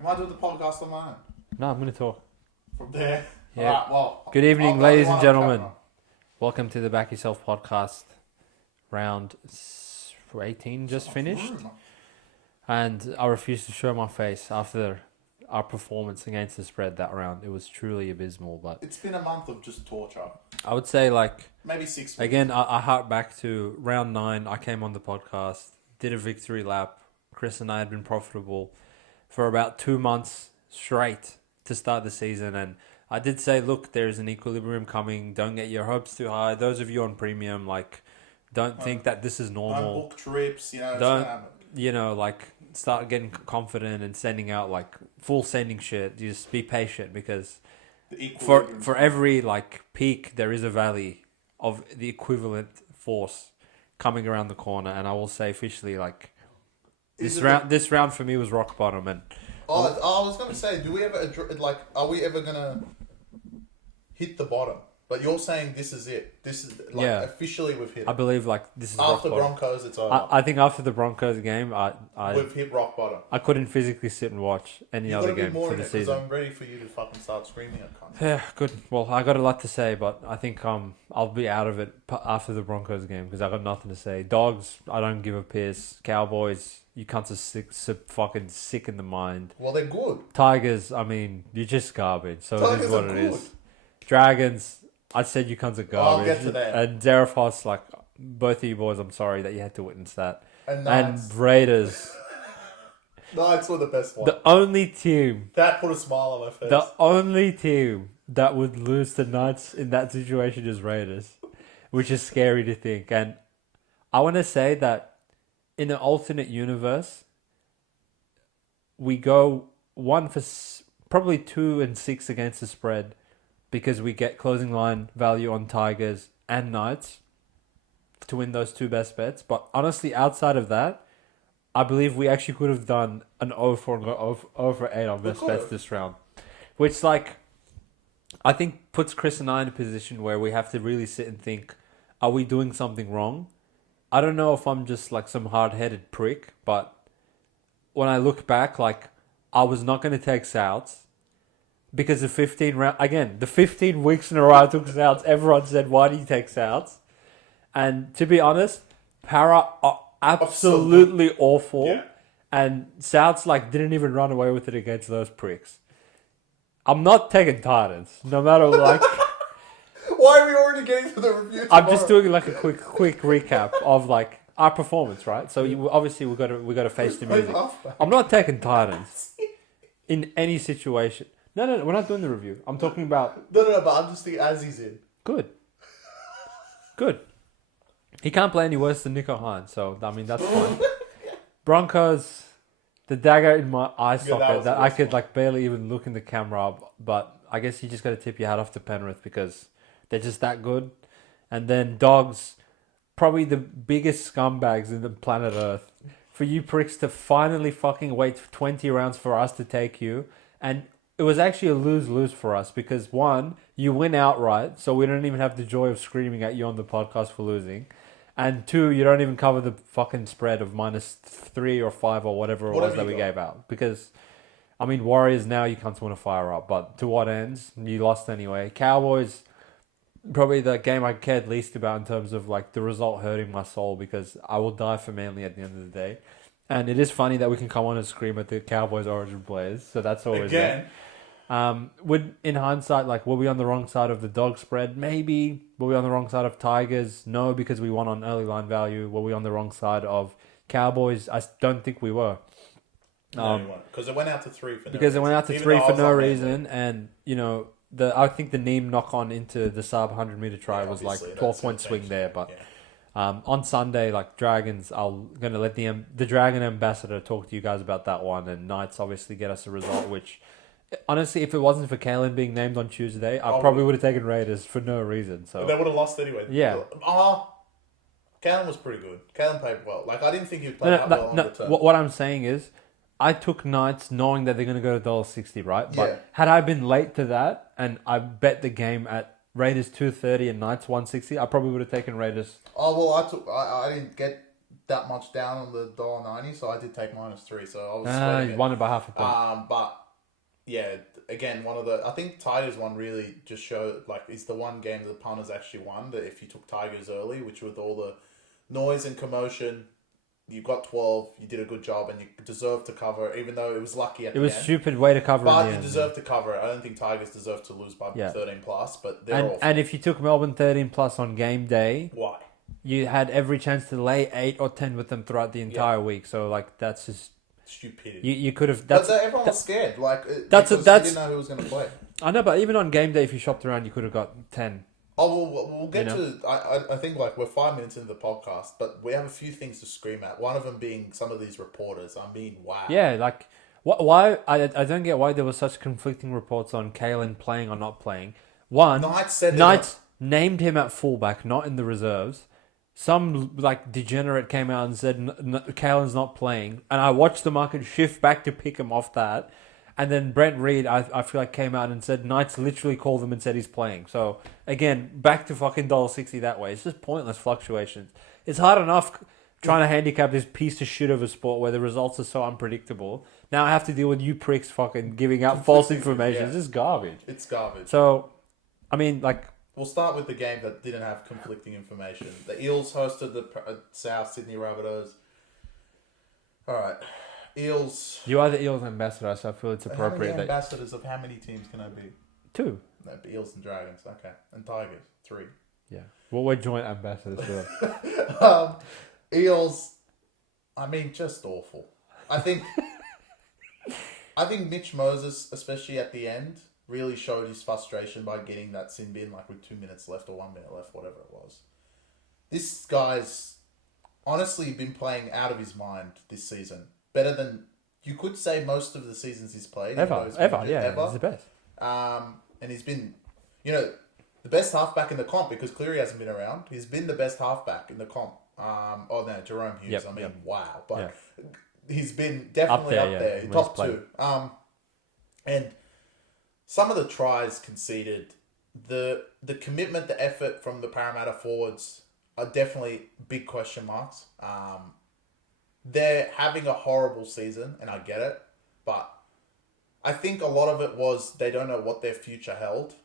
Am I doing the podcast on my own? No, I'm going to talk. From there? Yeah. Alright, well. Good evening, I'll ladies go and on gentlemen. camera. Welcome to the Back Yourself Podcast. Round 18 just finished. And I refuse to show my face after our performance against the spread that round. It was truly abysmal. But It's been a month of just torture. I would say, like, Maybe 6 weeks. again, I hark back to round 9. I came on the podcast, did a victory lap. Chris and I had been profitable for about 2 months straight to start the season. And I did say, look, there's an equilibrium coming. Don't get your hopes too high. Those of you on premium, like, don't think that this is normal. Don't book trips, it's Don't- gonna happen. Like, start getting confident and sending out, like, full sending shit. Just be patient because The equilibrium. for every, like, peak, there is a valley of the equivalent force coming around the corner. And I will say officially, like, this round for me was rock bottom. And I was gonna say, do we ever are we ever gonna hit the bottom? But you're saying this is it. This is like Yeah. officially we've hit I it. believe, like, this is rock After bottom. Broncos, it's over. I think after the Broncos game, We've hit rock bottom. I couldn't physically sit and watch any You other gotta be game more for in the it because season. I'm ready for you to fucking start screaming at cunt. Yeah, good. Well, I got a lot to say, but I think I'll be out of it after the Broncos game because I got nothing to say. Dogs, I don't give a piss. Cowboys, you cunts are fucking sick in the mind. Well, they're good. Tigers, I mean, you're just garbage. So it Tigers is what are it good. is. Dragons, I said you cunts are garbage. I'll get to that. And Duress, like, both of you boys, I'm sorry that you had to witness that. And And Knights. Raiders, Knights were the best one. the only team That put a smile on my face. The only team that would lose to Knights in that situation is Raiders, which is scary to think. And I want to say that in an alternate universe, we go probably 2-6 against the spread because we get closing line value on Tigers and Knights to win those two best bets. But honestly, outside of that, I believe we actually could have done an 0-4 and go 0-8 on best bets this round. Which, like, I think puts Chris and I in a position where we have to really sit and think, are we doing something wrong? I don't know if I'm just, like, some hard-headed prick, but when I look back, like, I was not going to take Souths because the 15 weeks in a row I took Souths, everyone said, why do you take Souths? And to be honest, Para are absolutely awful. Yeah. And Souths, like, didn't even run away with it against those pricks. I'm not taking Titans, no matter, like... Why are we already getting to the review tomorrow? I'm just doing, like, a quick recap of, like, our performance, right? So, obviously, we got to face the music. I'm not taking Titans in any situation. No, we're not doing the review. I'm talking about... No, but I'm just thinking as he's in. Good. He can't play any worse than Nicho Hynes, so, I mean, that's fine. Broncos, the dagger in my eye socket that I could, like, barely even look in the camera, but I guess you just got to tip your hat off to Penrith because they're just that good. And then Dogs, probably the biggest scumbags in the planet Earth. For you pricks to finally fucking wait 20 rounds for us to take you. And it was actually a lose-lose for us because, one, you win outright, so we don't even have the joy of screaming at you on the podcast for losing. And two, you don't even cover the fucking spread of -3 or 5 or whatever it was that we gave out. Because, I mean, Warriors now you can't want to fire up, but to what ends? You lost anyway. Cowboys, probably the game I cared least about in terms of, like, the result hurting my soul because I will die for Manly at the end of the day. And it is funny that we can come on and scream at the Cowboys origin players, so that's always Again. In hindsight, like, were we on the wrong side of the dog spread? Maybe. Were we on the wrong side of Tigers? No, because we won on early line value. Were we on the wrong side of Cowboys? I don't think we were. Because it went out to 3 for no reason. Because it went out to Even 3 though I for was no on reason, and, you know, I think the Neem knock on into the sub 100 meter try was like obviously, 12-point that's swing there, but. yeah. On Sunday, like, Dragons, I'm going to let the Dragon Ambassador talk to you guys about that one, and Knights obviously get us a result, which, honestly, if it wasn't for Kalen being named on Tuesday, I probably would have taken Raiders for no reason. So They would have lost anyway. Yeah. Callum was pretty good. Callum played well. Like, I didn't think he would play that well on the turn. What I'm saying is, I took Knights knowing that they're going to go to $1.60, right? But Yeah. had I been late to that, and I bet the game at Raiders 230 and Knights 160, I probably would have taken Raiders. Oh, well, I didn't get that much down on the $1.90, so I did take -3. So I was sweating You it. won it by half a point. But yeah, again, I think Tigers one really just showed, like, it's the one game that the punters actually won. That if you took Tigers early, which with all the noise and commotion, you got 12, you did a good job, and you deserved to cover, even though it was lucky at the end. It was a stupid way to cover But in the you end. deserved to cover it. I don't think Tigers deserve to lose by 13 plus, but they're awful. And if you took Melbourne 13 plus on game day, Why? you had every chance to lay 8 or 10 with them throughout the entire week. So, like, that's just... Stupidity. You could have... But everyone was scared. Like, that's because you didn't know who was going to play. I know, but even on game day, if you shopped around, you could have got 10. Oh, we'll get to... I think, like, we're 5 minutes into the podcast, but we have a few things to scream at. One of them being some of these reporters. I mean, wow. Yeah, like... Why? I don't get why there was such conflicting reports on Kalen playing or not playing. One, Knights named him at fullback, not in the reserves. Some, like, degenerate came out and said Kalen's not playing. And I watched the market shift back to pick him off that. And then Brent Reed, I feel like, came out and said Knights literally called him and said he's playing. So, again, back to fucking $1.60 that way. It's just pointless fluctuations. It's hard enough trying to handicap this piece of shit of a sport where the results are so unpredictable. Now I have to deal with you pricks fucking giving out false information. It's just garbage. It's garbage. So, I mean, like... We'll start with the game that didn't have conflicting information. The Eels hosted the South Sydney Rabbitohs. All right. Eels... You are the Eels ambassador, so I feel it's appropriate. How many ambassadors of how many teams can I be? 2. No, Eels and Dragons. Okay. And Tigers. 3. Yeah. Well, we're joint ambassadors for them. Eels... I mean, just awful. I think Mitch Moses, especially at the end, really showed his frustration by getting that sin bin, like, with 2 minutes left or 1 minute left, whatever it was. This guy's honestly been playing out of his mind this season. Better than, you could say, most of the seasons he's played. Ever. He's the best. And he's been, the best halfback in the comp, because Cleary hasn't been around. He's been the best halfback in the comp. Jerome Hughes. Wow. But he's been definitely up there. Top 2. And some of the tries conceded, the commitment, the effort from the Parramatta forwards are definitely big question marks. They're having a horrible season, and I get it, but I think a lot of it was they don't know what their future held.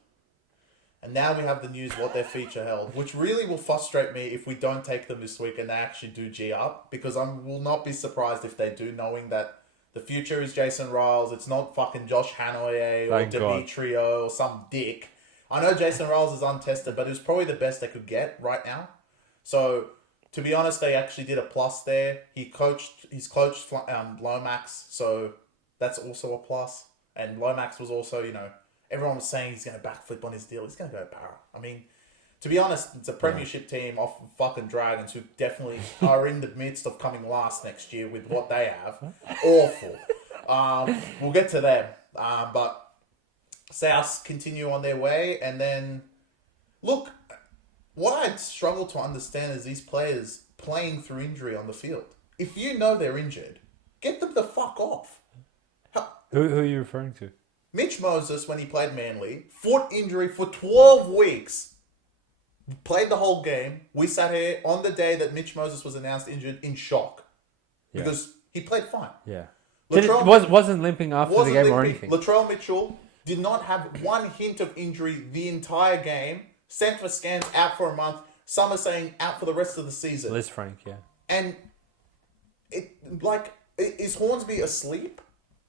And now we have the news what their future held, which really will frustrate me if we don't take them this week and they actually do G up, because I will not be surprised if they do, knowing that the future is Jason Riles. It's not fucking Josh Hanoye or Demetrio or some dick. I know Jason Riles is untested, but it was probably the best they could get right now. So, to be honest, they actually did a plus there. He's coached Lomax, so that's also a plus. And Lomax was also, everyone was saying he's going to backflip on his deal. He's going to go para. I mean, to be honest, it's a Premiership team off fucking Dragons who definitely are in the midst of coming last next year with what they have. Awful. We'll get to them. But South continue on their way. And then, look, what I struggle to understand is these players playing through injury on the field. If you know they're injured, get them the fuck off. Who are you referring to? Mitch Moses, when he played Manly, foot injury for 12 weeks. Played the whole game. We sat here on the day that Mitch Moses was announced injured in shock. Yeah. Because he played fine. Yeah. Wasn't limping after the game or anything. Latrell Mitchell did not have one hint of injury the entire game. Sent for scans, out for a month. Some are saying out for the rest of the season. Liz Frank, yeah. And, is Hornsby asleep?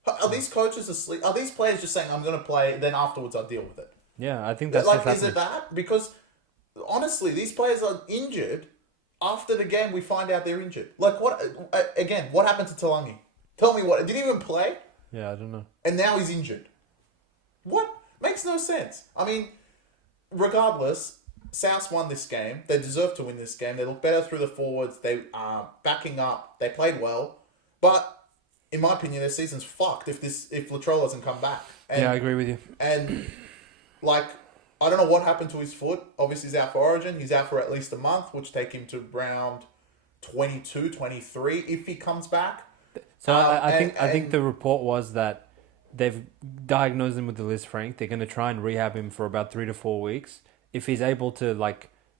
Are these coaches asleep? Are these players just saying, I'm going to play, then afterwards I'll deal with it? Yeah, I think that's is it that? Because, honestly, these players are injured. After the game, we find out they're injured. Like, what happened to Talangi? Tell me what. Did he even play? Yeah, I don't know. And now he's injured. What? Makes no sense. I mean, regardless, South won this game. They deserve to win this game. They look better through the forwards. They are backing up. They played well. But, in my opinion, their season's fucked if Latrell doesn't come back. Yeah, I agree with you. And, I don't know what happened to his foot. Obviously, he's out for Origin. He's out for at least a month, which take him to round 22, 23 if he comes back. So I think the report was that they've diagnosed him with the Liz Frank. They're going to try and rehab him for about 3 to 4 weeks. If he's able to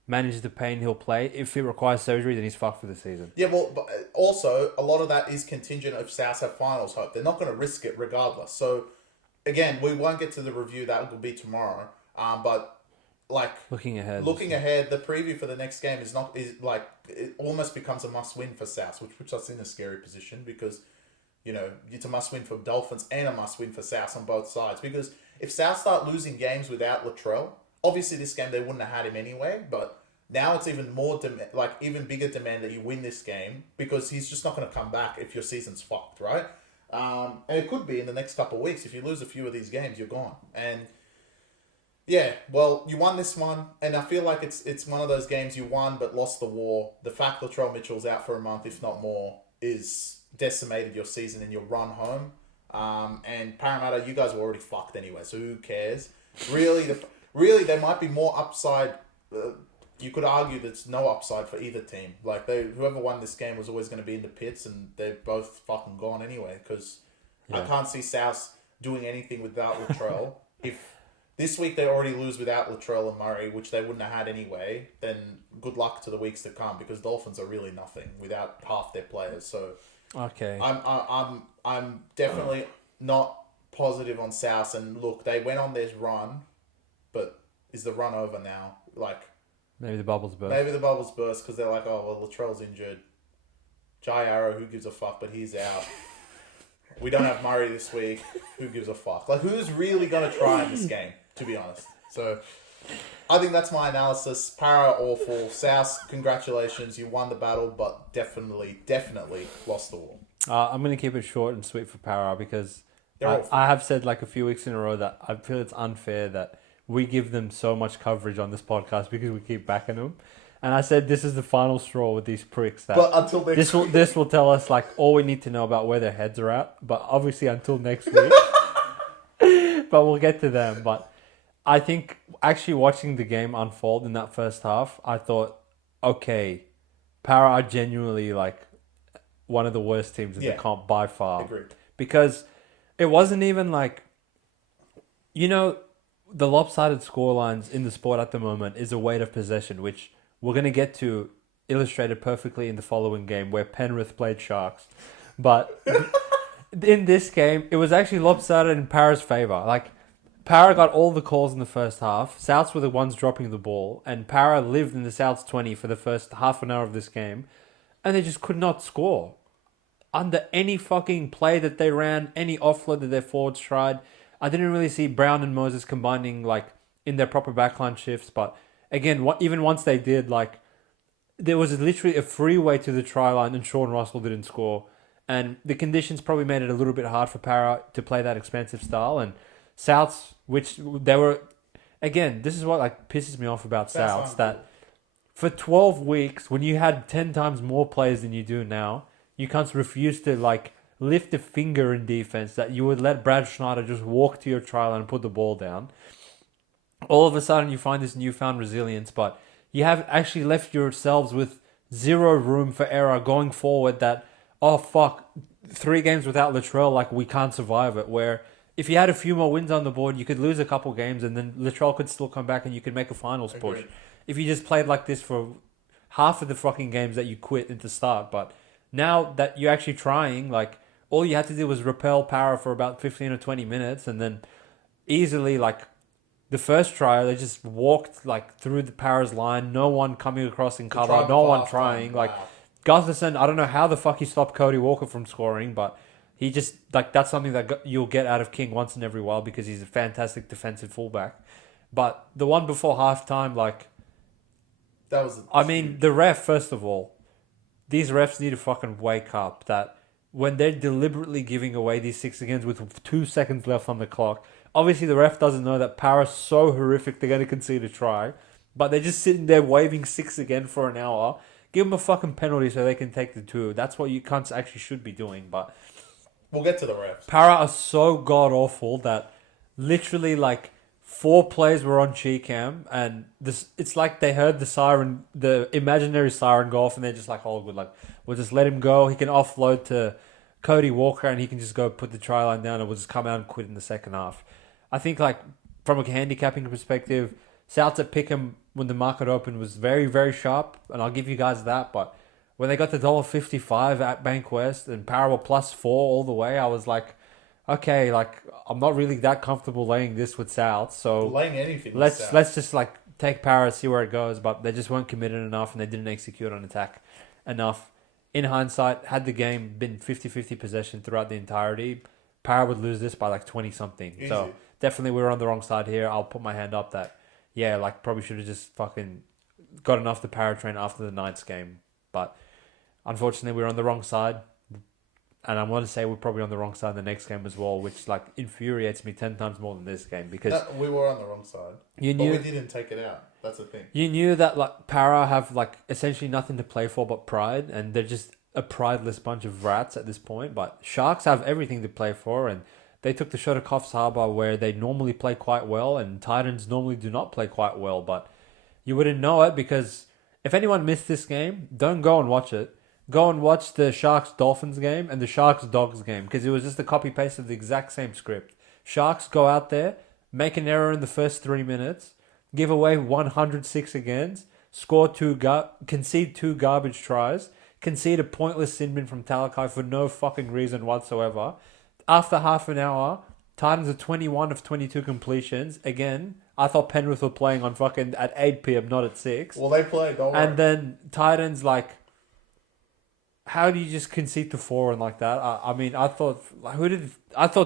manages the pain, he'll play. If it requires surgery, then he's fucked for the season. Yeah, well, but also, a lot of that is contingent if South have finals hope. They're not going to risk it regardless. So, again, we won't get to the review. That will be tomorrow. But, like... Looking ahead, the preview for the next game is it almost becomes a must-win for South, which puts us in a scary position because, you know, it's a must-win for Dolphins and a must-win for South on both sides. Because if South start losing games without Latrell, obviously this game they wouldn't have had him anyway, but... Now it's even more, even bigger demand that you win this game because he's just not going to come back if your season's fucked, right? And it could be in the next couple of weeks. If you lose a few of these games, you're gone. And yeah, well, you won this one, and I feel like it's one of those games you won but lost the war. The fact Latrell Mitchell's out for a month, if not more, is decimated your season and your run home. And Parramatta, you guys were already fucked anyway, so who cares? Really, there might be more upside. You could argue there's no upside for either team. Like, whoever won this game was always going to be in the pits, and they're both fucking gone anyway, because I can't see South doing anything without Latrell. If this week they already lose without Latrell and Murray, which they wouldn't have had anyway, then good luck to the weeks to come, because Dolphins are really nothing without half their players. So, okay, I'm definitely not positive on South, and look, they went on this run, but is the run over now? Like... Maybe the bubbles burst. Maybe the bubbles burst because they're like, oh, well, Latrell's injured. Jai Arrow, who gives a fuck, but he's out. We don't have Murray this week. Who gives a fuck? Like, who's really going to try in this game, to be honest? So, I think that's my analysis. Para, awful. South, congratulations. You won the battle, but definitely lost the war. I'm going to keep it short and sweet for Para because I have said like a few weeks in a row that I feel it's unfair that we give them so much coverage on this podcast because we keep backing them. And I said this is the final straw with these pricks. But until next week. This will tell us like all we need to know about where their heads are at. But obviously until next week. But we'll get to them. But I think actually watching the game unfold in that first half, I thought, okay, Para are genuinely like one of the worst teams in the comp by far. Agreed. Because it wasn't even like, you know, the lopsided scorelines in the sport at the moment is a weight of possession, which we're going to get to illustrated perfectly in the following game where Penrith played Sharks. But in this game, it was actually lopsided in Para's favour. Like, Para got all the calls in the first half. Souths were the ones dropping the ball. And Para lived in the Souths 20 for the first half an hour of this game. And they just could not score. Under any fucking play that they ran, any offload that their forwards tried, I didn't really see Brown and Moses combining like in their proper backline shifts, but again, even once they did, like there was literally a freeway to the try line, and Sean Russell didn't score, and the conditions probably made it a little bit hard for Para to play that expansive style. And Souths, which they were, again, this is what like pisses me off about Souths, that for 12 weeks when you had 10 times more players than you do now, you can't refuse to like lift a finger in defense, that you would let Brad Schneider just walk to your try line and put the ball down. All of a sudden you find this newfound resilience, but you have actually left yourselves with zero room for error going forward, that, oh fuck, 3 games without Latrell, like we can't survive it. Where if you had a few more wins on the board, you could lose a couple games and then Latrell could still come back and you could make a finals push. If you just played like this for half of the fucking games that you quit at the start. But now that you're actually trying, like, all you had to do was repel Para for about 15 or 20 minutes, and then easily, like, the first try, they just walked, like, through the Para's line, no one coming across in cover, no one trying. Like, Gutherson, I don't know how the fuck he stopped Cody Walker from scoring, but he just, like, that's something that you'll get out of King once in every while because he's a fantastic defensive fullback. But the one before halftime, like, that was... I mean, the ref, first of all, these refs need to fucking wake up that when they're deliberately giving away these 6 agains with 2 seconds left on the clock, obviously the ref doesn't know that Para's so horrific they're going to concede a try, but they're just sitting there waving 6 again for an hour. Give them a fucking penalty so they can take the 2. That's what you cunts actually should be doing, but... We'll get to the refs. Para are so god-awful that literally, like, 4 players were on Cheecam, and this, it's like they heard the siren, the imaginary siren go off, and they're just like, oh, good, like, we'll just let him go. He can offload to Cody Walker, and he can just go put the try line down, and we'll just come out and quit in the second half. I think, like, from a handicapping perspective, Souths at Pickham when the market opened was very, very sharp, and I'll give you guys that. But when they got the $1.55 at Bankwest and Para were +4 all the way, I was like, okay, like I'm not really that comfortable laying this with South. So laying anything. let's just like take Para, see where it goes. But they just weren't committed enough, and they didn't execute on attack enough. In hindsight, had the game been 50-50 possession throughout the entirety, Para would lose this by like 20 something. Easy. So definitely we were on the wrong side here. I'll put my hand up that, yeah, like probably should have just fucking gotten off the Para train after the Knights game. But unfortunately we were on the wrong side. And I want to say we're probably on the wrong side in the next game as well, which like infuriates me 10 times more than this game because No, we were on the wrong side. But we didn't take it out. That's the thing. You knew that like Para have like essentially nothing to play for but pride, and they're just a prideless bunch of rats at this point. But Sharks have everything to play for, and they took the shot at Coffs Harbour where they normally play quite well, and Titans normally do not play quite well. But you wouldn't know it because if anyone missed this game, don't go and watch it. Go and watch the Sharks-Dolphins game and the Sharks-Dogs game because it was just a copy-paste of the exact same script. Sharks go out there, make an error in the first 3 minutes, give away 106 against, concede 2 garbage tries, concede a pointless sin bin from Talakai for no fucking reason whatsoever. After half an hour, Titans are 21 of 22 completions. Again, I thought Penrith were playing on fucking at 8 p.m, not at 6. Well, they played, don't worry. And then Titans, like, how do you just concede to 4 and like that? I mean, I thought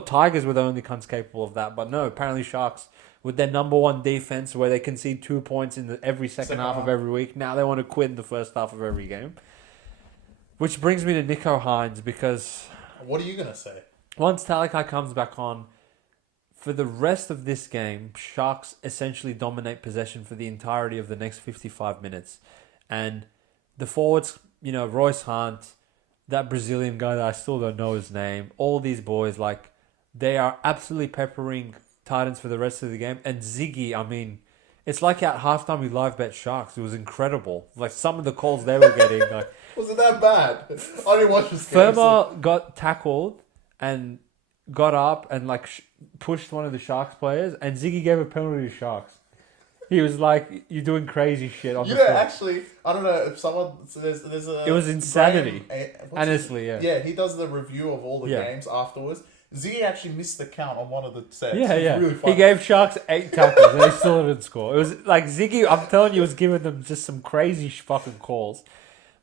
Tigers were the only cunts capable of that, but no, apparently Sharks with their number 1 defense where they concede 2 points in every second half of every week. Now they want to quit in the first half of every game. Which brings me to Nicho Hynes because... What are you going to say? Once Talakai comes back on, for the rest of this game, Sharks essentially dominate possession for the entirety of the next 55 minutes. And the forwards, you know, Royce Hunt, that Brazilian guy that I still don't know his name, all these boys, like, they are absolutely peppering Titans for the rest of the game. And Ziggy, I mean, it's like at halftime we live bet Sharks. It was incredible. Like, some of the calls they were getting, like... Was it that bad? I didn't watch this game. Firma got tackled and got up and like pushed one of the Sharks players, and Ziggy gave a penalty to Sharks. He was like, "You're doing crazy shit on the field." Actually, I don't know if someone there's a. It was insanity. Honestly, yeah. Yeah, he does the review of all the games afterwards. Ziggy actually missed the count on one of the sets. Yeah. Really funny. He gave Sharks 8 tackles and they still didn't score. It was like Ziggy, I'm telling you, was giving them just some crazy fucking calls.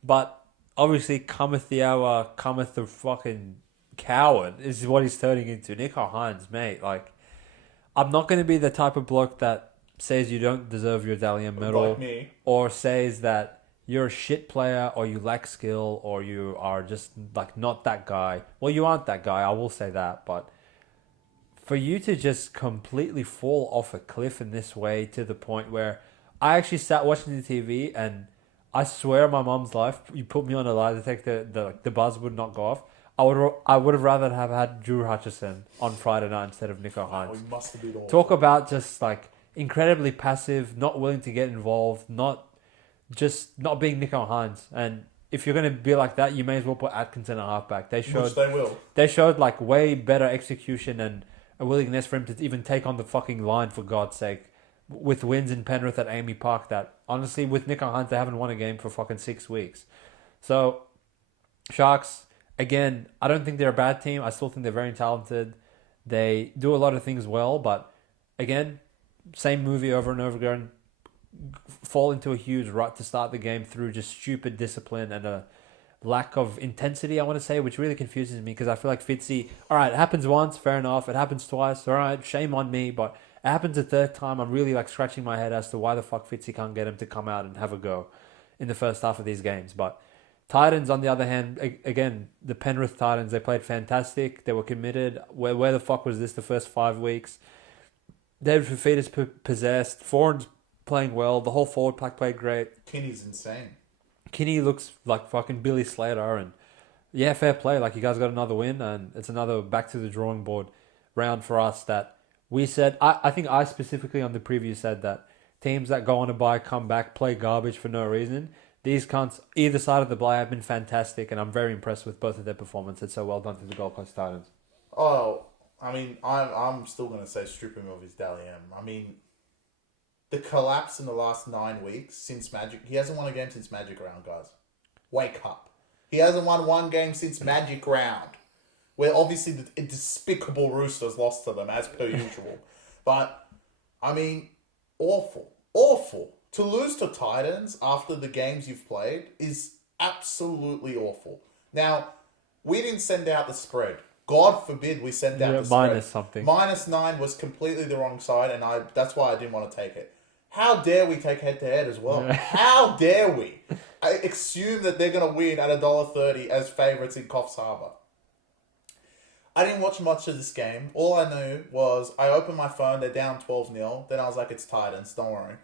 But obviously, cometh the hour, cometh the fucking coward, is what he's turning into. Nicho Hynes, mate. Like, I'm not going to be the type of bloke that says you don't deserve your Dalian medal, like me, or says that you're a shit player, or you lack skill, or you are just like not that guy. Well, you aren't that guy, I will say that, but for you to just completely fall off a cliff in this way to the point where I actually sat watching the TV and I swear on my mum's life, you put me on a lie detector, the buzz would not go off. I would have rather have had Drew Hutchison on Friday night instead of Nicho Hynes. he must have been awful. Talk about just like incredibly passive, not willing to get involved, not being Nicho Hynes. And if you're going to be like that, you may as well put Atkinson at halfback. Which they will. They showed like way better execution and a willingness for him to even take on the fucking line, for God's sake, with wins in Penrith at Amy Park that, honestly, with Nicho Hynes, they haven't won a game for fucking 6 weeks. So, Sharks, again, I don't think they're a bad team. I still think they're very talented. They do a lot of things well, but again, same movie over and over again. Fall into a huge rut to start the game through just stupid discipline and a lack of intensity, I want to say, which really confuses me because I feel like Fitzy, all right, it happens once, fair enough. It happens twice, all right, shame on me, but it happens a third time. I'm really like scratching my head as to why the fuck Fitzy can't get him to come out and have a go in the first half of these games. But Titans, on the other hand, again, the Penrith Titans, they played fantastic. They were committed. Where the fuck was this the first 5 weeks? David Fafita's possessed. Foreign's playing well. The whole forward pack played great. Kinney's insane. Kinney looks like fucking Billy Slater. And yeah, fair play. Like, you guys got another win. And it's another back to the drawing board round for us that we said. I think I specifically on the preview said that teams that go on a bye, come back, play garbage for no reason. These cunts, either side of the bye, have been fantastic, and I'm very impressed with both of their performances. So well done to the Gold Coast Titans. Oh, I mean, I'm still going to say strip him of his Dally M. I mean, the collapse in the last 9 weeks since Magic. He hasn't won a game since Magic Round, guys. Wake up. He hasn't won one game since Magic Round, where obviously the despicable Roosters lost to them, as per usual. But, I mean, awful. Awful. To lose to Titans after the games you've played is absolutely awful. Now, we didn't send out the spread. God forbid we sent out the spread. Minus something. -9 was completely the wrong side, and that's why I didn't want to take it. How dare we take head-to-head as well? How dare we? I assume that they're going to win at $1.30 as favourites in Coffs Harbour. I didn't watch much of this game. All I knew was I opened my phone, they're down 12-0. Then I was like, it's Titans, don't worry.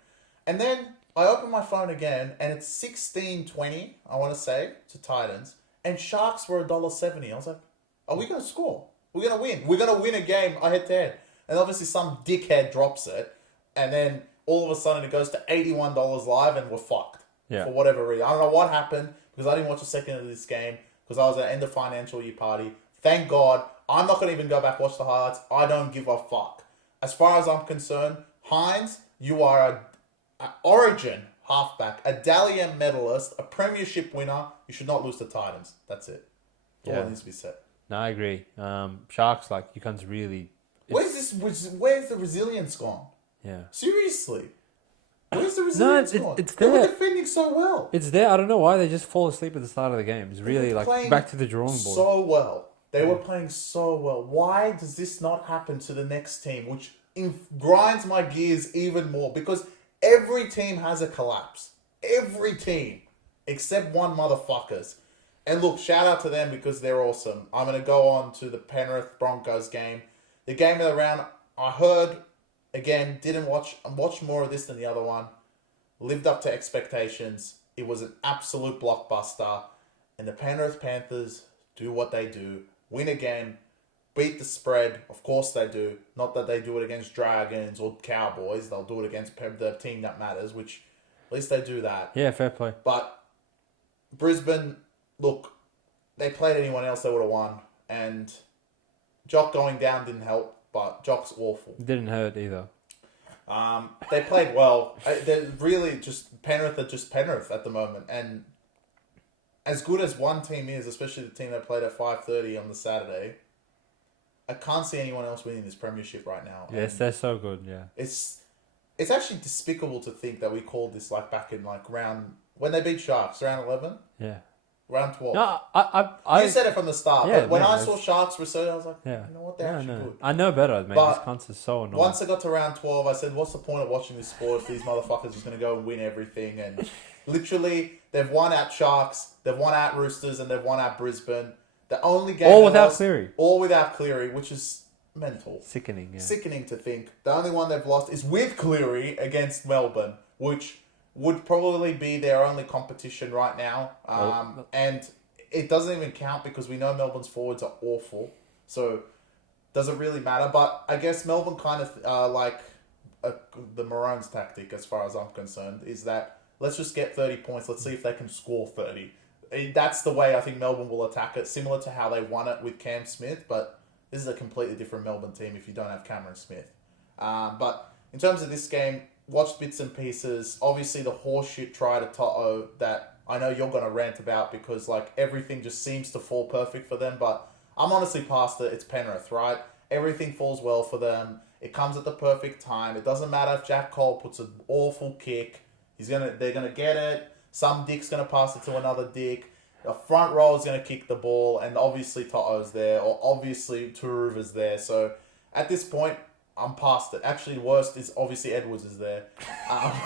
And then I opened my phone again, and it's 16-20, I want to say, to Titans. And Sharks were $1.70. I was like, are we going to score? We're going to win. We're going to win a game head-to-head. And obviously some dickhead drops it, and then all of a sudden it goes to $81 live, and we're fucked. Yeah. For whatever reason. I don't know what happened, because I didn't watch a second of this game, because I was at the end of financial year party. Thank God. I'm not going to even go back watch the highlights. I don't give a fuck. As far as I'm concerned, Hynes, you are an Origin halfback, a Dally M medalist, a Premiership winner. You should not lose to Titans. That's it. All that needs to be said. No, I agree. Sharks, like, you can't really... Where's the resilience gone? Yeah. Seriously. Where's the resilience gone? It's They there. were defending so well. It's there. I don't know why they just fall asleep at the start of the game. It's really like back to the drawing board. So well. They were playing so well. Why does this not happen to the next team? Which grinds my gears even more. Because every team has a collapse. Every team. Except one motherfuckers. And look, shout out to them because they're awesome. I'm going to go on to the Penrith Broncos game. The game of the round, I heard, again, didn't watch. I watched more of this than the other one. Lived up to expectations. It was an absolute blockbuster. And the Penrith Panthers do what they do. Win a game. Beat the spread. Of course they do. Not that they do it against Dragons or Cowboys. They'll do it against the team that matters, which at least they do that. Yeah, fair play. But Brisbane, look, they played anyone else, they would have won. And Jock going down didn't help, but Jock's awful. Didn't hurt either. They played well. They're really just Penrith are just Penrith at the moment. And as good as one team is, especially the team that played at 5:30 on the Saturday, I can't see anyone else winning this premiership right now. Yes, and they're so good, yeah. It's actually despicable to think that we called this like back in like round... When they beat Sharks, round 11? Yeah. Round 12. No, I You said it from the start, Yeah, but when no, I it's- saw Sharks resurge, I was like, Yeah. you know what, they're actually good. I know better, mate. But These cunts are so annoying. Once I got to round 12, I said, what's the point of watching this sport if these motherfuckers are just going to go and win everything? And literally, they've won at Sharks, they've won at Roosters, and they've won at Brisbane. The only game... All without Cleary. All without Cleary, which is mental. Sickening, yeah. Sickening to think. The only one they've lost is with Cleary against Melbourne, which would probably be their only competition right now. And it doesn't even count because we know Melbourne's forwards are awful. So, does it really matter? But I guess Melbourne kind of like the Maroons tactic, as far as I'm concerned, is that let's just get 30 points. Let's see if they can score 30. That's the way I think Melbourne will attack it, similar to how they won it with Cam Smith. But this is a completely different Melbourne team if you don't have Cameron Smith. But in terms of this game, watched bits and pieces. Obviously, the horseshit try to Toto that I know you're going to rant about because like everything just seems to fall perfect for them. But I'm honestly past it. It's Penrith, right? Everything falls well for them. It comes at the perfect time. It doesn't matter if Jack Cole puts an awful kick. They're gonna get it. Some dick's gonna pass it to another dick. The front row is gonna kick the ball, and obviously Toto's there, or obviously Turuva's there. So at this point, I'm past it. Actually, worst is obviously Edwards is there.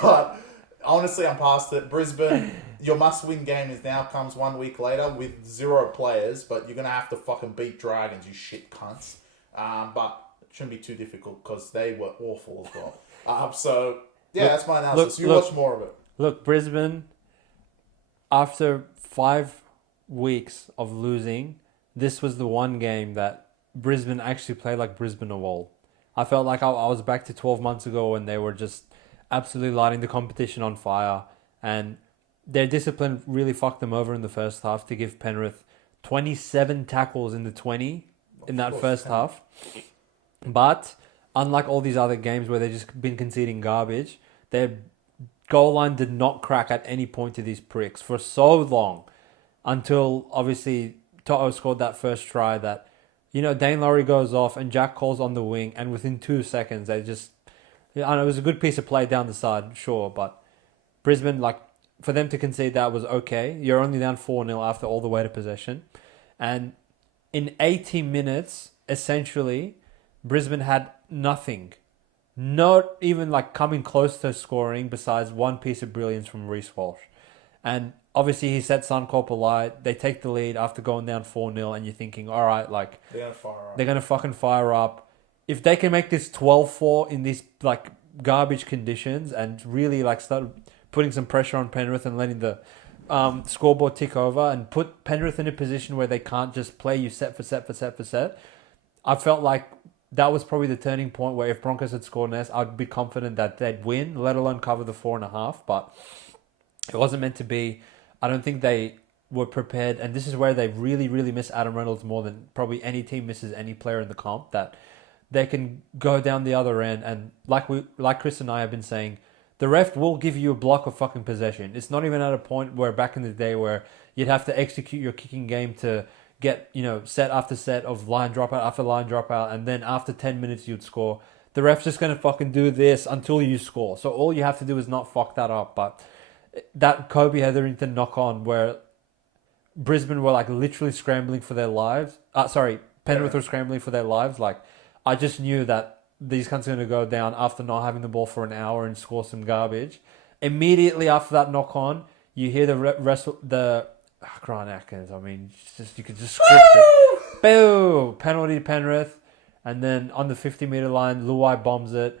But honestly, I'm past it. Brisbane, your must-win game comes 1 week later with 0 players, but you're gonna have to fucking beat Dragons, you shit cunts. But it shouldn't be too difficult because they were awful as well. So yeah, that's my analysis. Watch more of it. Look, Brisbane, after 5 weeks of losing, this was the one game that Brisbane actually played like Brisbane of old. I felt like I was back to 12 months ago when they were just absolutely lighting the competition on fire. And their discipline really fucked them over in the first half to give Penrith 27 tackles in the 20 in that first half. But unlike all these other games where they've just been conceding garbage, Their goal line did not crack at any point to these pricks for so long until obviously Toto scored that first try that, Dane Laurie goes off and Jack Cole's on the wing, and within 2 seconds they just, I know it was a good piece of play down the side, sure, but Brisbane, for them to concede that was okay. You're only down 4-0 after all the way to possession. And in 80 minutes, essentially, Brisbane had nothing. Not even coming close to scoring besides one piece of brilliance from Reece Walsh. And obviously he set Suncorp alight. They take the lead after going down 4-0 and you're thinking, all right, they're going to fire up. They're going to fucking fire up. If they can make this 12-4 in these garbage conditions and really start putting some pressure on Penrith and letting the scoreboard tick over and put Penrith in a position where they can't just play you set for set for set for set, I felt like that was probably the turning point where if Broncos had scored an S, I'd be confident that they'd win, let alone cover the 4.5. But it wasn't meant to be. I don't think they were prepared. And this is where they really, really miss Adam Reynolds more than probably any team misses any player in the comp, that they can go down the other end. And like Chris and I have been saying, the ref will give you a block of fucking possession. It's not even at a point where back in the day where you'd have to execute your kicking game to get, set after set of line dropout after line dropout, and then after 10 minutes you'd score. The ref's just going to fucking do this until you score. So all you have to do is not fuck that up. But that Kobe Hetherington knock on where Brisbane were literally scrambling for their lives. Penrith were scrambling for their lives. I just knew that these cunts are going to go down after not having the ball for an hour and score some garbage. Immediately after that knock on, you hear the Grant Atkins. I mean, you could just script it. Boo! Penalty Penrith. And then on the 50-meter line, Luai bombs it.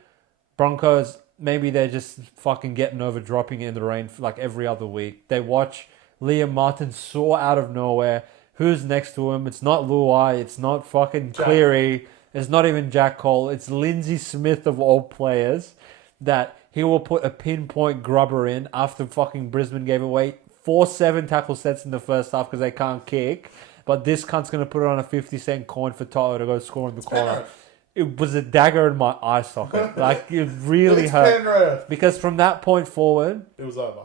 Broncos, maybe they're just fucking getting over dropping it in the rain every other week. They watch Liam Martin soar out of nowhere. Who's next to him? It's not Luai. It's not fucking Cleary. It's not even Jack Cole. It's Lindsay Smith of all players that he will put a pinpoint grubber in after fucking Brisbane gave away 4-7 tackle sets in the first half because they can't kick. But this cunt's going to put it on a 50-cent coin for Toto to go score in the corner. It was a dagger in my eye socket. It really hurt. Penrith. Because from that point forward, it was over.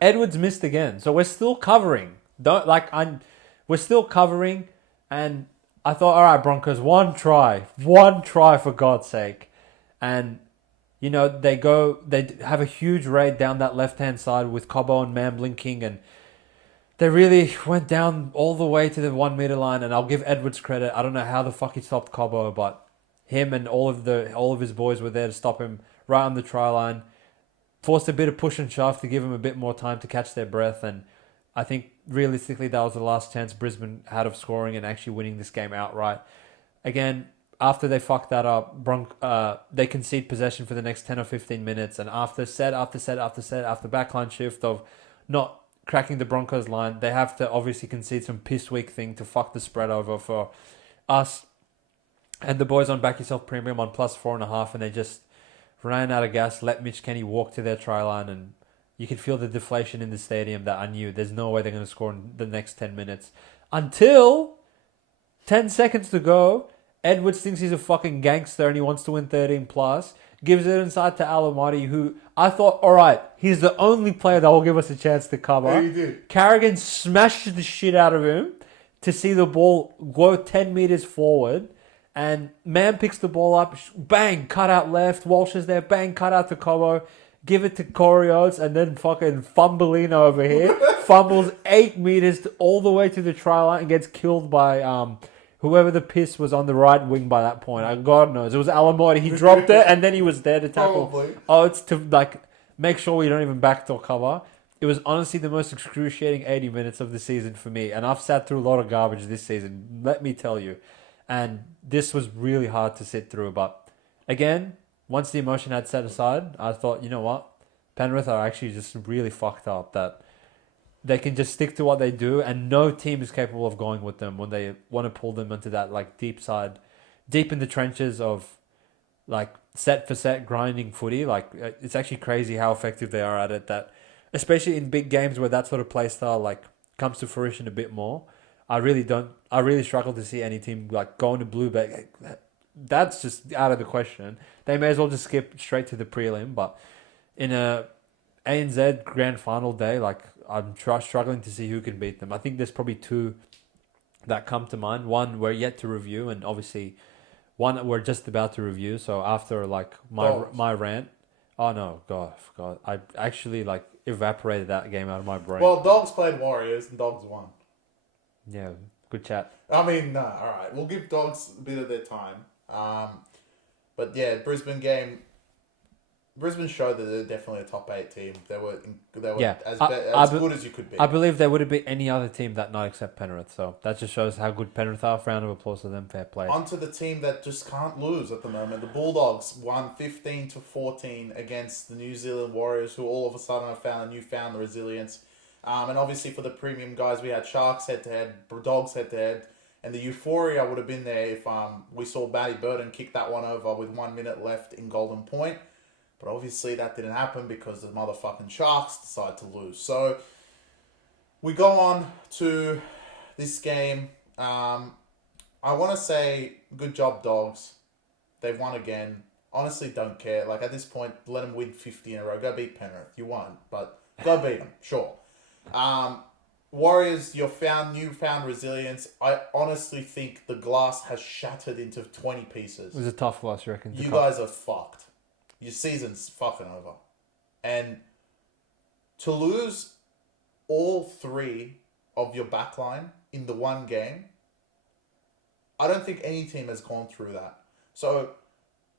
Edwards missed again. So we're still covering. We're still covering, and I thought, all right, Broncos, one try for God's sake. And, they have a huge raid down that left-hand side with Cobbo and Mam blinking, and they really went down all the way to the 1 meter line. And I'll give Edwards credit. I don't know how the fuck he stopped Cobbo, but him and all of his boys were there to stop him right on the try line. Forced a bit of push and shove to give him a bit more time to catch their breath, and I think realistically that was the last chance Brisbane had of scoring and actually winning this game outright. Again, after they fucked that up, they concede possession for the next 10 or 15 minutes, and after backline shift of not cracking the Broncos line, they have to obviously concede some piss weak thing to fuck the spread over for us and the boys on Back Yourself Premium on plus 4.5, and they just ran out of gas, let Mitch Kenny walk to their try line, and you could feel the deflation in the stadium that I knew there's no way they're going to score in the next 10 minutes. Until 10 seconds to go, Edwards thinks he's a fucking gangster and he wants to win 13 plus. Gives it inside to Alamati, who I thought, all right, he's the only player that will give us a chance to cover. Yeah, he did. Carrigan smashes the shit out of him to see the ball go 10 meters forward. And man picks the ball up, bang, cut out left. Walsh is there, bang, cut out to Cobo. Give it to Corey Oates, and then fucking Fumbleino over here fumbles 8 meters all the way to the try line and gets killed by whoever the piss was on the right wing by that point. God knows. It was Alamoti. He dropped it, and then he was there to tackle. Probably. Oates to make sure we don't even backdoor cover. It was honestly the most excruciating 80 minutes of the season for me, and I've sat through a lot of garbage this season, let me tell you. And this was really hard to sit through, but again, once the emotion had set aside, I thought, you know what? Penrith are actually just really fucked up that they can just stick to what they do, and no team is capable of going with them when they want to pull them into that deep in the trenches of set for set grinding footy. It's actually crazy how effective they are at it. That especially in big games where that sort of play style comes to fruition a bit more. I really struggle to see any team going to blue bag. That's just out of the question. They may as well just skip straight to the prelim, but in a ANZ Grand Final day, like I'm struggling to see who can beat them. I think there's probably two that come to mind. One we're yet to review, and obviously one that we're just about to review. So after like my rant, oh no, God, I actually like evaporated that game out of my brain. Well, Dogs played Warriors and Dogs won. Yeah, good chat. I mean, no, all right, we'll give Dogs a bit of their time. But yeah, Brisbane showed that they're definitely a top 8 team. They were as good as you could be. I believe there would have been any other team that night except Penrith. So that just shows how good Penrith are. Round of applause to them. Fair play. Onto the team that just can't lose at the moment. The Bulldogs won 15-14 against the New Zealand Warriors, who all of a sudden have found the resilience. And obviously for the premium guys, we had Sharks head-to-head, Dogs head-to-head, and the euphoria would have been there if we saw Matty Burton kick that one over with 1 minute left in Golden Point. But obviously that didn't happen because the motherfucking Sharks decided to lose. So we go on to this game. I want to say good job, Dogs. They've won again. Honestly, don't care. Like at this point, let them win 50 in a row. Go beat Penrith. You won, but go beat them. Sure. Warriors, your newfound resilience. I honestly think the glass has shattered into 20 pieces. It was a tough loss, you reckon? You guys are fucked. Your season's fucking over. And to lose all 3 of your backline in the one game, I don't think any team has gone through that. So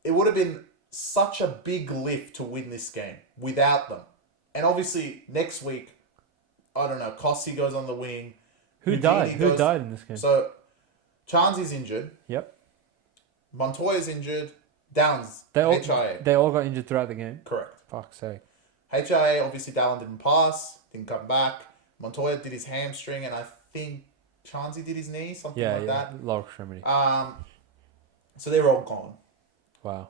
it would have been such a big lift to win this game without them. And obviously next week, I don't know, Kossi goes on the wing. Who died in this game? So Chanzi's injured. Yep. Montoya's injured. Downs, HIA. They all got injured throughout the game? Correct. Fuck's sake. HIA, obviously Dallin didn't pass, didn't come back. Montoya did his hamstring, and I think Chanzi did his knee, something like that. Lower extremity. So they're all gone. Wow.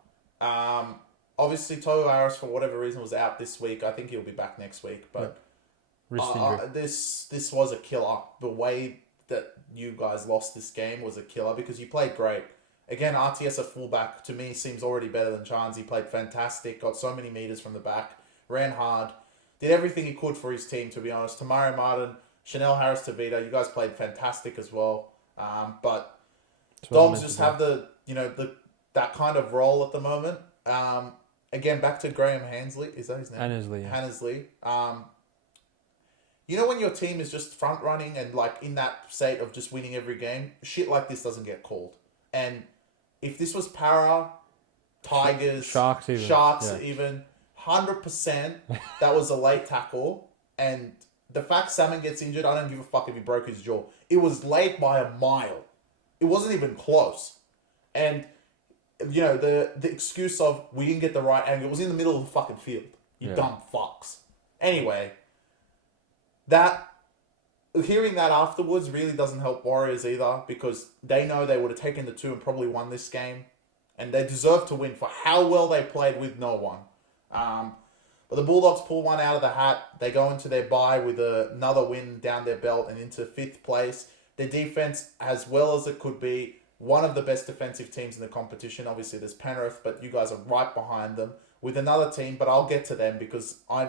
Obviously Tohu Harris, for whatever reason, was out this week. I think he'll be back next week, but this was a killer. The way that you guys lost this game was a killer because you played great. Again, RTS at fullback, to me, seems already better than Chance. He played fantastic, got so many meters from the back, ran hard, did everything he could for his team, to be honest. Tamari Martin, Chanel Harris-Tavita, you guys played fantastic as well. But Dogs just have that kind of role at the moment. Again, back to Graham Hansley. Is that his name? Hansley, yeah. Hansley. You know when your team is just front running and like in that state of just winning every game, shit like this doesn't get called. And if this was Para, Tigers, Sharks even, 100% that was a late tackle. And the fact Salmon gets injured, I don't give a fuck if he broke his jaw. It was late by a mile. It wasn't even close. And, you know, the excuse of we didn't get the right angle, it was in the middle of the fucking field. You dumb fucks. Anyway, hearing that afterwards really doesn't help Warriors either because they know they would have taken the 2 and probably won this game. And they deserve to win for how well they played with no one. But the Bulldogs pull one out of the hat. They go into their bye with another win down their belt and into 5th place. Their defense, as well as it could be, one of the best defensive teams in the competition. Obviously, there's Penrith, but you guys are right behind them with another team. But I'll get to them because I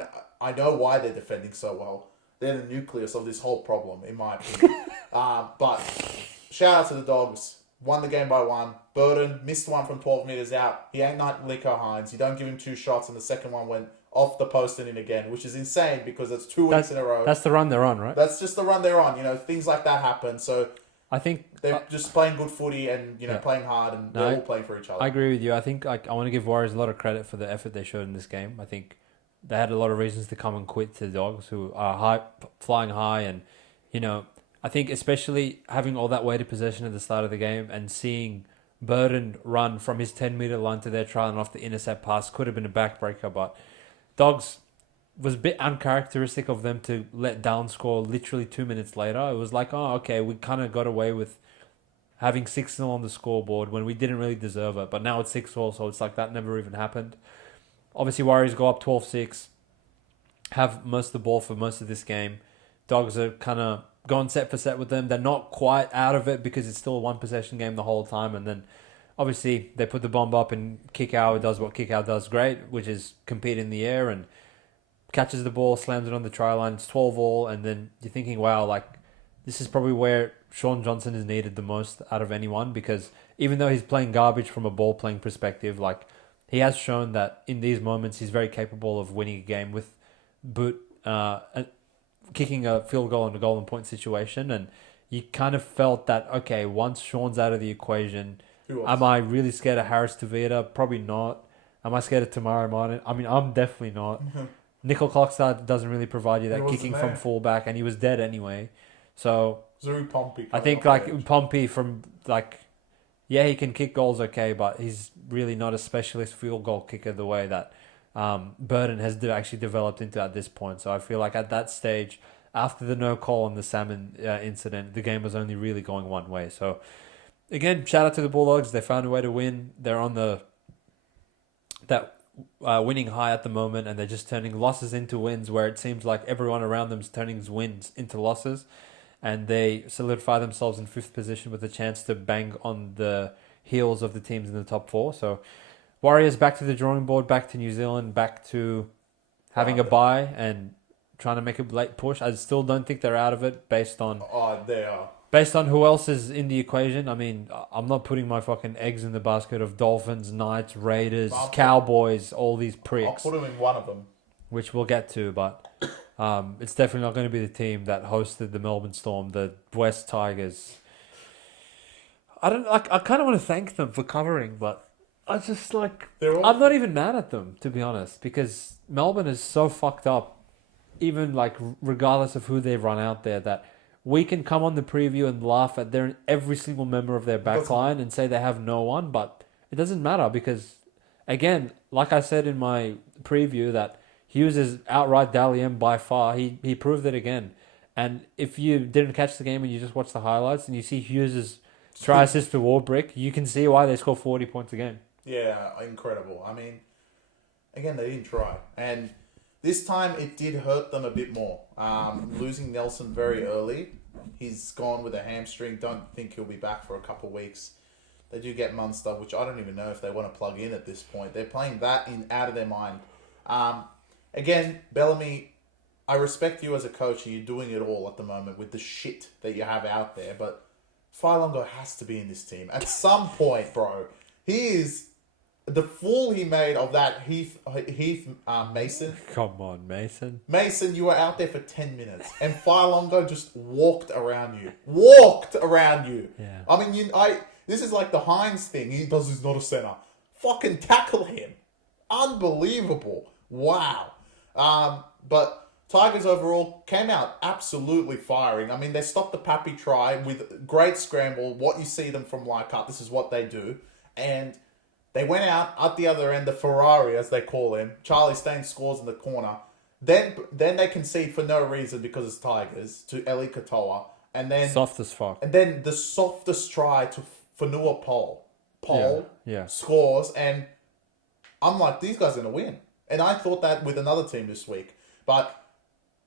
know why they're defending so well. They're the nucleus of this whole problem, in my opinion. But shout out to the Dogs. Won the game by 1. Burton missed one from 12 metres out. He ain't like Nicho Hynes. You don't give him 2 shots, and the second one went off the post and in again, which is insane because it's 2 weeks in a row. That's the run they're on, right? That's just the run they're on. You know, things like that happen. So I think they're just playing good footy and playing hard, and they're all playing for each other. I agree with you. I think I want to give Warriors a lot of credit for the effort they showed in this game. I think they had a lot of reasons to come and quit to the Dogs, who are flying high, and I think especially having all that weighted possession at the start of the game and seeing Burton run from his 10-meter line to their try and off the intercept pass could have been a backbreaker, but Dogs was a bit uncharacteristic of them to let down score literally 2 minutes later. It was like, oh, okay, we kind of got away with having 6-0 on the scoreboard when we didn't really deserve it, but now it's 6-0, so it's like that never even happened. Obviously, Warriors go up 12-6, have most of the ball for most of this game. Dogs are kind of going set for set with them. They're not quite out of it because it's still a one-possession game the whole time, and then obviously they put the bomb up and Kickow does what Kickow does great, which is compete in the air and catches the ball, slams it on the try line. It's 12-all, and then you're thinking, wow, like this is probably where Sean Johnson is needed the most out of anyone, because even though he's playing garbage from a ball playing perspective, like he has shown that in these moments he's very capable of winning a game with kicking a field goal in a golden point situation. And you kind of felt that, okay, once Sean's out of the equation, am I really scared of Harris Tavita? Probably not. Am I scared of Tamara Martin? I mean, I'm definitely not. Nicho Klokstad doesn't really provide you that kicking from fullback, and he was dead anyway. So I think like Pompey from like, yeah, he can kick goals okay, but he's really not a specialist field goal kicker the way that Burden has actually developed into at this point. So I feel like at that stage, after the no call on the Salmon incident, the game was only really going one way. So again, shout out to the Bulldogs. They found a way to win. They're on that winning high at the moment, and they're just turning losses into wins, where it seems like everyone around them is turning wins into losses. And they solidify themselves in 5th position with a chance to bang on the heels of the teams in the top 4. So Warriors back to the drawing board, back to New Zealand, back to having a bye and trying to make a late push. I still don't think they're out of it based on they are. Based on who else is in the equation. I mean, I'm not putting my fucking eggs in the basket of Dolphins, Knights, Raiders, Cowboys, all these pricks. I'll put them in one of them. Which we'll get to, but it's definitely not going to be the team that hosted the Melbourne Storm, the West Tigers. I kind of want to thank them for covering, but I just like I'm not even mad at them, to be honest, because Melbourne is so fucked up, even like regardless of who they run out there, that we can come on the preview and laugh at every single member of their backline and say they have no one, but it doesn't matter because, again, like I said in my preview, that Hughes is outright Dally M by far. He proved it again. And if you didn't catch the game and you just watch the highlights and you see Hughes' try assist to Warbrick, you can see why they score 40 points a game. Yeah, incredible. I mean, again, they didn't try. And this time it did hurt them a bit more. Losing Nelson very early. He's gone with a hamstring. Don't think he'll be back for a couple of weeks. They do get Munster, which I don't even know if they want to plug in at this point. They're playing that out of their mind. Again, Bellamy, I respect you as a coach and you're doing it all at the moment with the shit that you have out there, but Failongo has to be in this team. At some point, bro, he is the fool he made of that Heath Mason. Come on, Mason. Mason, you were out there for 10 minutes and Failongo just walked around you. Yeah. I mean, this is like the Hynes thing. He's not a center. Fucking tackle him. Unbelievable. Wow. But Tigers overall came out absolutely firing. I mean, they stopped the Pappy try with great scramble. What you see them from Leichhardt, this is what they do. And they went out at the other end, the Ferrari, as they call him. Charlie Stain scores in the corner. Then they concede for no reason because it's Tigers to Eli Katoa. And then soft as fuck. And then the softest try to Fanua Pole. Yeah. Scores, and I'm like, these guys are going to win. And I thought that with another team this week. But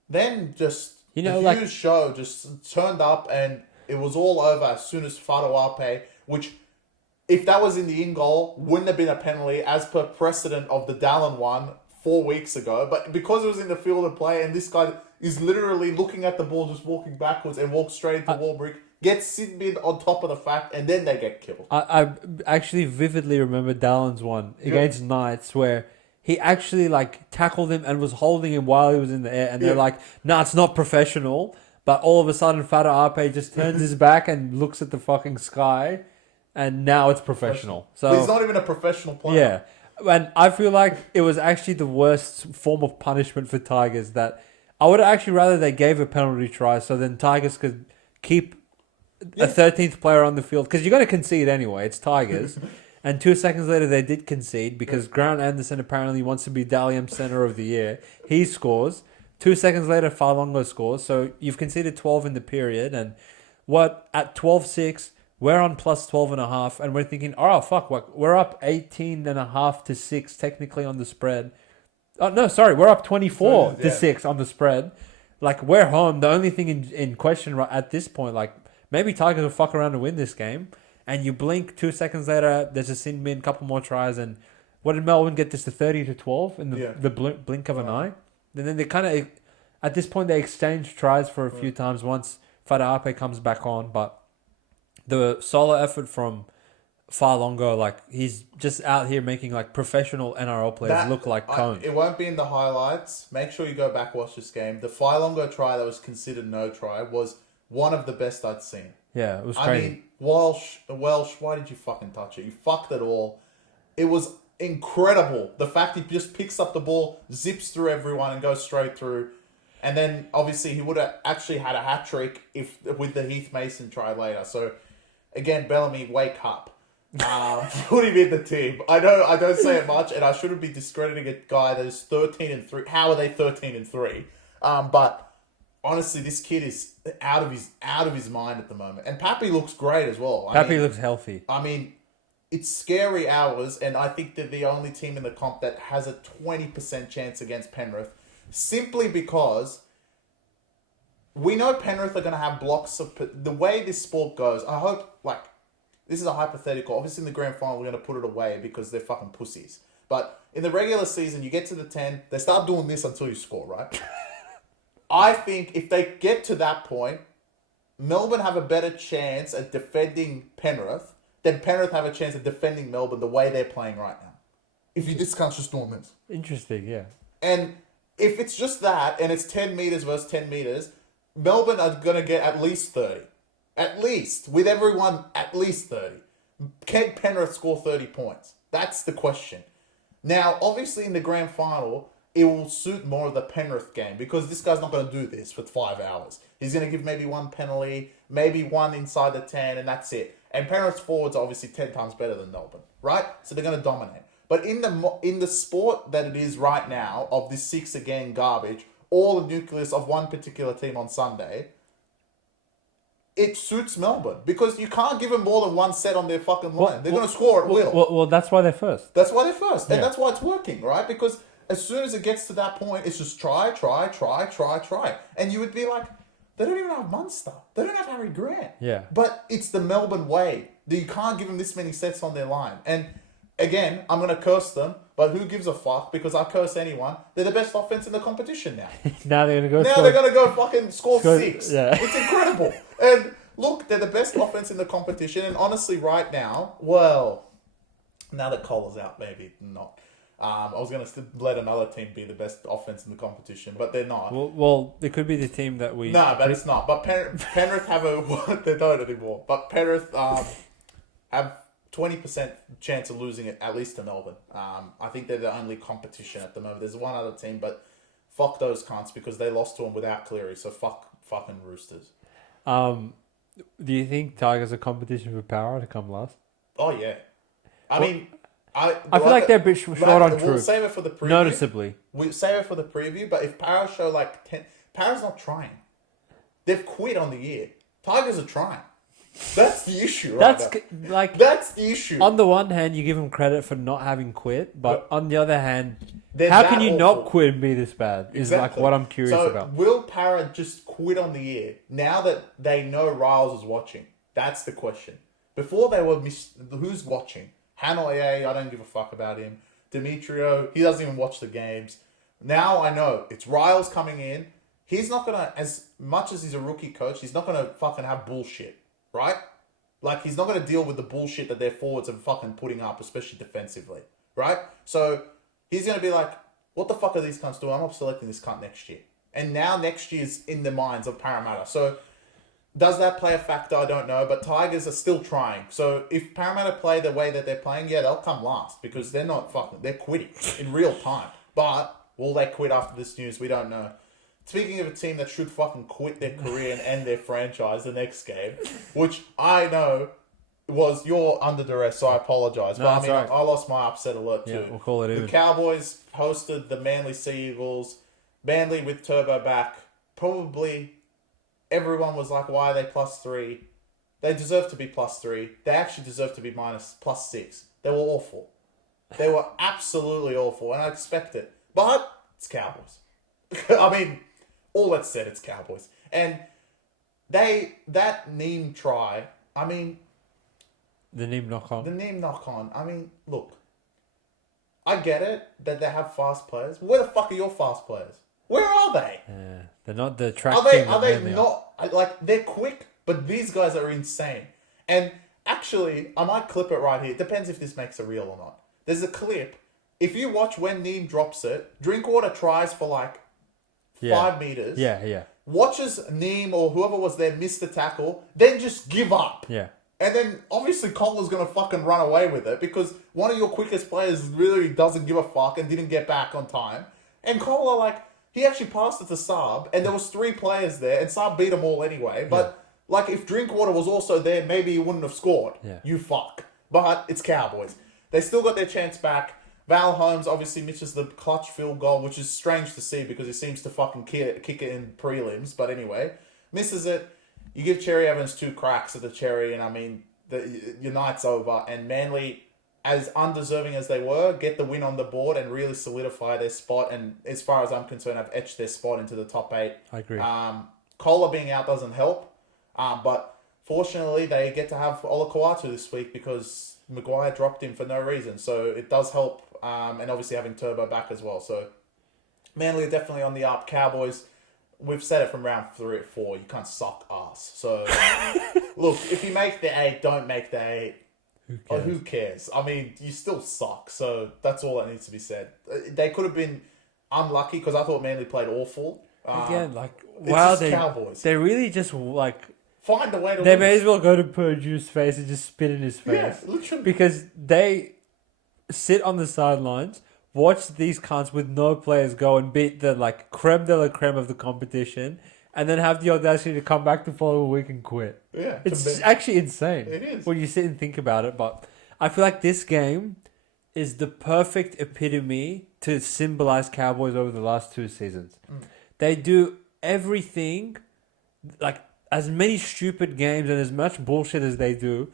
then just the Hughes show just turned up and it was all over as soon as Fatawape, which, if that was in the in-goal, wouldn't have been a penalty as per precedent of the Dallin one 4 weeks ago. But because it was in the field of play and this guy is literally looking at the ball, just walking backwards and walks straight into Warbrick, gets Sidbin on top of the fact, and then they get killed. I actually vividly remember Dallin's one against Knights where he actually tackled him and was holding him while he was in the air, and they're like, "Nah, it's not professional." But all of a sudden, Fata Ape just turns his back and looks at the fucking sky, and now it's professional. So he's not even a professional player. Yeah, and I feel like it was actually the worst form of punishment for Tigers. That I would actually rather they gave a penalty try, so then Tigers could keep a 13th player on the field, because you're going to concede anyway. It's Tigers. And 2 seconds later, they did concede because Grant Anderson apparently wants to be Dalian Center of the Year. He scores. 2 seconds later, Falongo scores. So you've conceded 12 in the period. And at 12-6, we're on plus 12.5. And we're thinking, oh, fuck, we're up 18.5 to 6 technically on the spread. Oh, no, sorry, we're up 24 to 6 on the spread. We're home. The only thing in question at this point, maybe Tigers will fuck around and win this game. and you blink 2 seconds later, there's a sin bin, couple more tries, and what did Melbourne get this to 30-12 in the blink of an eye? And then they kind of, at this point, they exchange tries for a few times once Fadaape comes back on, but the solo effort from Farlongo, like, he's just out here making, like, professional NRL players look like cones. It won't be in the highlights. Make sure you go back watch this game. The Farlongo try that was considered no try was one of the best I'd seen. Yeah, it was crazy. I mean, Welsh, why did you fucking touch it? You fucked it all. It was incredible. The fact he just picks up the ball, zips through everyone, and goes straight through. And then, obviously, he would have actually had a hat-trick with the Heath Mason try later. So, again, Bellamy, wake up. Put him in the team. I know I don't say it much, and I shouldn't be discrediting a guy that is 13-3. How are they 13-3? But honestly, this kid is out of his mind at the moment. And Pappy looks great as well. Pappy looks healthy. I mean, it's scary hours, and I think they're the only team in the comp that has a 20% chance against Penrith, simply because we know Penrith are going to have blocks of the way this sport goes. I hope, like, this is a hypothetical. Obviously, in the grand final, we're going to put it away because they're fucking pussies. But in the regular season, you get to the 10, they start doing this until you score, right? I think if they get to that point, Melbourne have a better chance at defending Penrith than Penrith have a chance at defending Melbourne the way they're playing right now. If you discount just doing this. Interesting, yeah. And if it's just that, and it's 10 metres versus 10 metres, Melbourne are going to get at least 30. At least. With everyone, at least 30. Can Penrith score 30 points? That's the question. Now, obviously, in the grand final, it will suit more of the Penrith game because this guy's not going to do this for 5 hours. He's going to give maybe one penalty, maybe one inside the 10, and that's it. And Penrith's forwards are obviously 10 times better than Melbourne, right? So they're going to dominate. But in the sport that it is right now, of this 6 again garbage, all the nucleus of one particular team on Sunday, it suits Melbourne because you can't give them more than one set on their fucking line. They're going to score at will. Well, that's why they're first. That's why they're first. And that's why it's working, right? Because as soon as it gets to that point, it's just try. And you would be like, they don't even have Munster. They don't have Harry Grant. Yeah. But it's the Melbourne way. You can't give them this many sets on their line. And again, I'm going to curse them, but who gives a fuck? Because I curse anyone. They're the best offense in the competition now. Now they're going to go fucking score 6. Yeah. It's incredible. And look, they're the best offense in the competition. And honestly, right now, well, now that Collar's out, maybe not. I was going to let another team be the best offense in the competition, but they're not. Well, it could be the team that we... No, but it's not. But Penrith have they don't anymore. But Penrith have 20% chance of losing it, at least to Melbourne. I think they're the only competition at the moment. There's one other team, but fuck those cunts because they lost to them without Cleary. So fucking Roosters. Do you think Tigers are competition for power to come last? Oh, yeah. I mean... I feel like they're a bit short on truth. We'll save it for the preview. Noticeably. We'll save it for the preview, but if Para show like 10... Para's not trying. They've quit on the year. Tigers are trying. That's the issue, right? That's the issue. On the one hand, you give them credit for not having quit, but on the other hand, They're how can you awful. not quit and be this bad? Is Exactly. like what I'm curious about. Will Para just quit on the year now that they know Riles is watching? That's the question. Before they were who's watching? Hanoi, I don't give a fuck about him. Demetrio, he doesn't even watch the games. Now I know it's Riles coming in. He's not gonna, as much as he's a rookie coach, he's not gonna fucking have bullshit, right? Like he's not gonna deal with the bullshit that their forwards are fucking putting up, especially defensively, right? So he's gonna be like, what the fuck are these cunts doing? I'm not selecting this cunt next year. And now next year's in the minds of Parramatta. So does that play a factor? I don't know. But Tigers are still trying. So if Parramatta play the way that they're playing, yeah, they'll come last because they're not fucking, they're quitting in real time. But will they quit after this news? We don't know. Speaking of a team that should fucking quit their career and end their franchise the next game, which I know was your under duress, so I apologise. But I mean, I lost my upset alert too. Yeah, we'll call it even. The Cowboys hosted the Manly Sea Eagles. Manly with Turbo back. Probably everyone was like, why are they +3? They deserve to be +3. They actually deserve to be +6. They were awful. They were absolutely awful, and I expect it. But it's Cowboys. I mean, all that said, it's Cowboys. And that Neem try, I mean, The Neem knock on. The Neem knock on. I mean, look. I get it that they have fast players. Where the fuck are your fast players? Where are they? Yeah, they're not the track Are they? team Are that they Manly not? Like they're quick, but these guys are insane. And actually, I might clip it right here. It depends if this makes a reel or not. There's a clip. If you watch when Neem drops it, Drinkwater tries for like 5 meters. Yeah. Watches Neem or whoever was there miss the tackle, then just give up. Yeah. And then obviously Collar's gonna fucking run away with it because one of your quickest players really doesn't give a fuck and didn't get back on time. And Collar, like, he actually passed it to Saab, and there was 3 players there, and Saab beat them all anyway. But like, if Drinkwater was also there, maybe he wouldn't have scored. Yeah. You fuck. But it's Cowboys. They still got their chance back. Val Holmes obviously misses the clutch field goal, which is strange to see because he seems to fucking kick it in prelims. But anyway, misses it. You give Cherry Evans 2 cracks at the cherry, and I mean, your night's over. And Manly, as undeserving as they were, get the win on the board and really solidify their spot. And as far as I'm concerned, I've etched their spot into the top 8. I agree. Kohler being out doesn't help. But fortunately, they get to have Olakau'atu this week because Maguire dropped him for no reason. So it does help. And obviously having Turbo back as well. So Manly are definitely on the up. Cowboys, we've said it from round 3 or 4. You can't suck ass. So look, if you make the 8, don't make the 8. Who cares? I mean, you still suck. So that's all that needs to be said. They could have been unlucky because I thought Manly played awful. Again, like, wow, Cowboys. They really just, like, find a way to they lose. may as well go to Purdue's face and just spit in his face. Yeah, literally. Because they sit on the sidelines, watch these cunts with no players go and beat the, like, creme de la creme of the competition, and then have the audacity to come back the following week and quit. Yeah. It's actually insane. It is. When you sit and think about it. But I feel like this game is the perfect epitome to symbolize Cowboys over the last 2 seasons. They do everything, like, as many stupid games and as much bullshit as they do,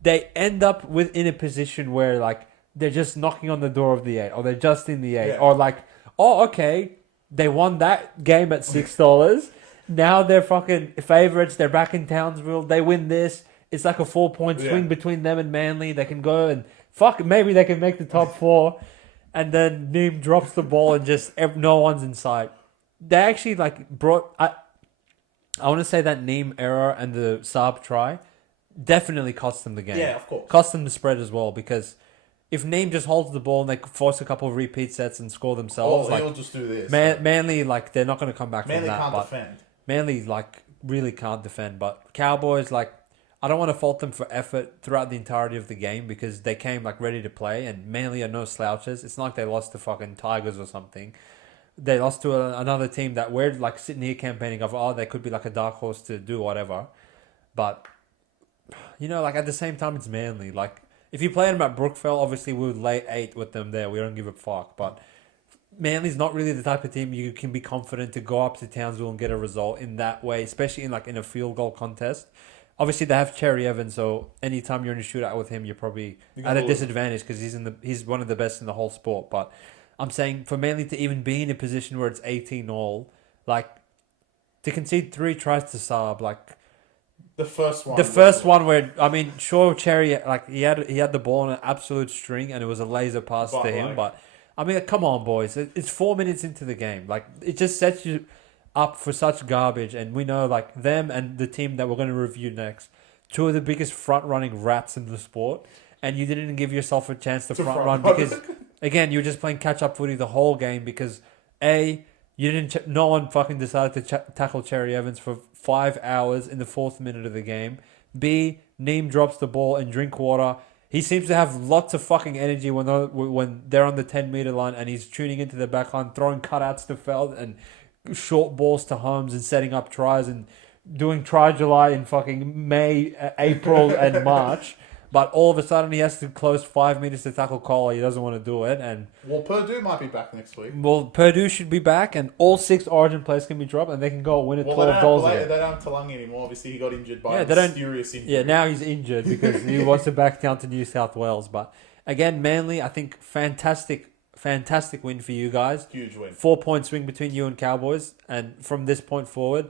they end up in a position where, like, they're just knocking on the door of the 8, or they're just in the 8, or like, oh, okay, they won that game at $6. Now they're fucking favorites. They're back in Townsville. They win this. It's like a 4-point swing between them and Manly. They can go and maybe they can make the top 4. And then Neem drops the ball and just no one's in sight. They actually like brought. I want to say that Neem error and the Saab try definitely cost them the game. Yeah, of course. Cost them the spread as well because if Neem just holds the ball and they force a couple of repeat sets and score themselves, they'll just do this. Manly, like, they're not going to come back Manly from that. can't defend. Manly, like, really can't defend. But Cowboys, like, I don't want to fault them for effort throughout the entirety of the game because they came, like, ready to play. And Manly are no slouches. It's not like they lost to fucking Tigers or something. They lost to another team that we're, like, sitting here campaigning of, oh, they could be, like, a dark horse to do whatever. But, you know, like, at the same time, it's Manly. Like, if you play them at Brookvale, obviously we would lay 8 with them there. We don't give a fuck. But Manly's not really the type of team you can be confident to go up to Townsville and get a result in that way, especially in a field goal contest. Obviously, they have Cherry Evans, so anytime you're in a shootout with him, you're probably at a disadvantage because he's one of the best in the whole sport. But I'm saying for Manly to even be in a position where it's 18-all, like, to concede 3 tries to Saab, like, The first one where, I mean, sure, Cherry, like, he had the ball on an absolute string and it was a laser pass to him. like, But, I mean, come on, boys. It's 4 minutes into the game. Like, it just sets you up for such garbage. And we know, like, them and the team that we're going to review next, 2 of the biggest front-running rats in the sport. And you didn't give yourself a chance to front-run because, again, you were just playing catch-up footy the whole game because, A, no one fucking decided to tackle Cherry Evans for 5 hours in the 4th minute of the game. B, Neem drops the ball and Drinkwater. He seems to have lots of fucking energy when they're on the 10-meter line and he's tuning into the back line, throwing cutouts to Feld and short balls to Holmes and setting up tries and doing try July in fucking May, April and March. But all of a sudden he has to close 5 meters to tackle Kohler. He doesn't want to do it. And well, Purdue might be back next week. Well, Purdue should be back and all 6 Origin players can be dropped and they can go win it 12 goals again. They don't have Talangi anymore. Obviously, he got injured by a mysterious injury. Yeah, now he's injured because he wants to back down to New South Wales. But again, Manly, I think fantastic win for you guys. Huge win. 4-point swing between you and Cowboys. And from this point forward,